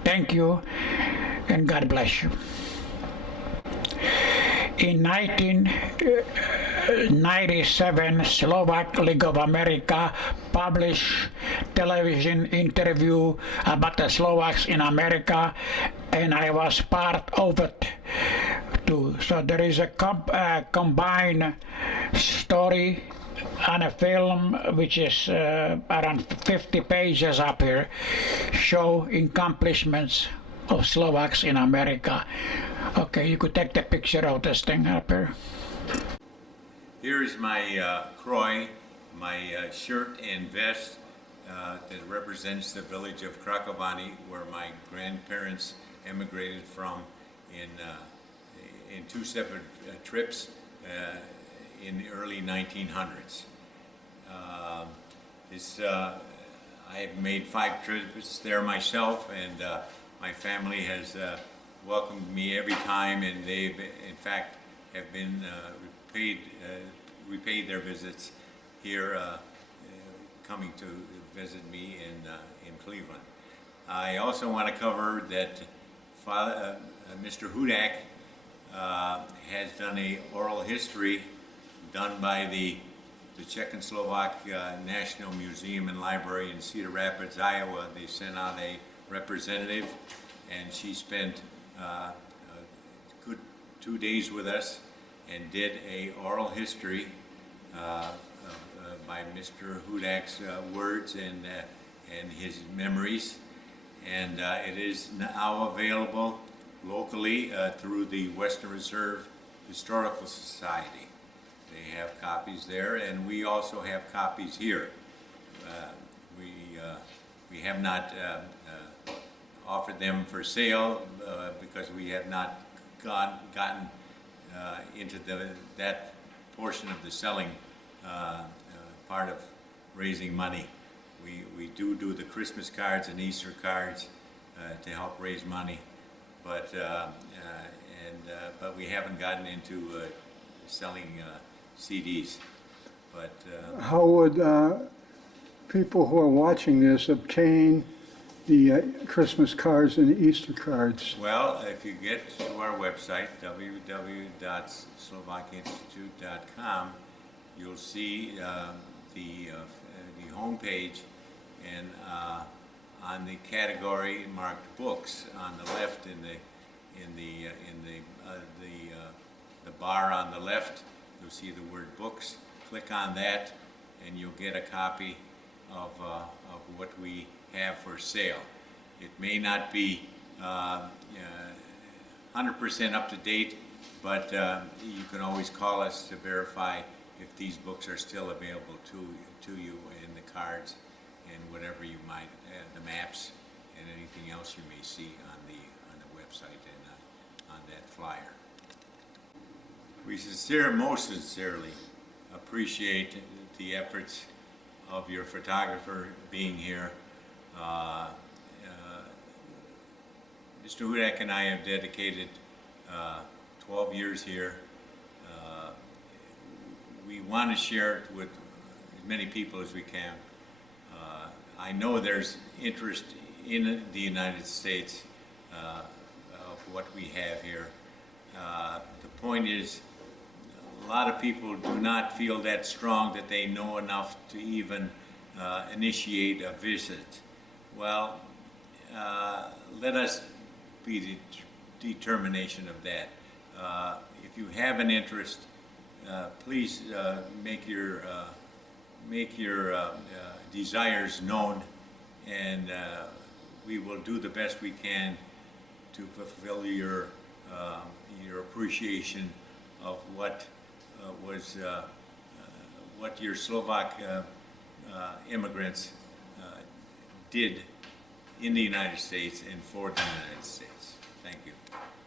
Thank you, and God bless you. In 1997, Slovak League of America published television interview about the Slovaks in America, and I was part of it too. So there is a combined story on a film which is around 50 pages up here, show accomplishments of Slovaks in America. Okay, you could take the picture of this thing up here. Here is my croy, my shirt and vest that represents the village of Krakowani, where my grandparents emigrated from in two separate trips in the early 1900s. I have made 5 trips there myself, and my family has welcomed me every time, and they've in fact have been repaid their visits here, coming to visit me in Cleveland. I also want to cover that Mr. Hudak has done a oral history done by the Czechoslovak National Museum and Library in Cedar Rapids, Iowa. They sent out a representative, and she spent a good 2 days with us and did a oral history by Mr. Hudak's words and his memories, and it is now available locally through the Western Reserve Historical Society. They have copies there, and we also have copies here. We have not offered them for sale because we have not gotten into that portion of the selling part of raising money. We do the Christmas cards and Easter cards to help raise money, but we haven't gotten into selling CDs. But How would people who are watching this obtain the Christmas cards and Easter cards? well, if you get to our website, www.slovakinstitute.com, you'll see the homepage, and on the category marked books on the left, in the bar on the left, you'll see the word books. Click on that, and you'll get a copy of what we have for sale. It may not be 100% up to date, but you can always call us to verify if these books are still available to you, in the cards and whatever you might, the maps and anything else you may see on the website and on that flyer. We most sincerely appreciate the efforts of your photographer being here. Mr. Hudak and I have dedicated 12 years here. We want to share it with as many people as we can. I know there's interest in the United States of what we have here. The point is, a lot of people do not feel that strong that they know enough to even initiate a visit. Well, let us be the determination of that. If you have an interest, please make your desires known, and we will do the best we can to fulfill your appreciation of what your Slovak immigrants did in the United States and for the United States. Thank you.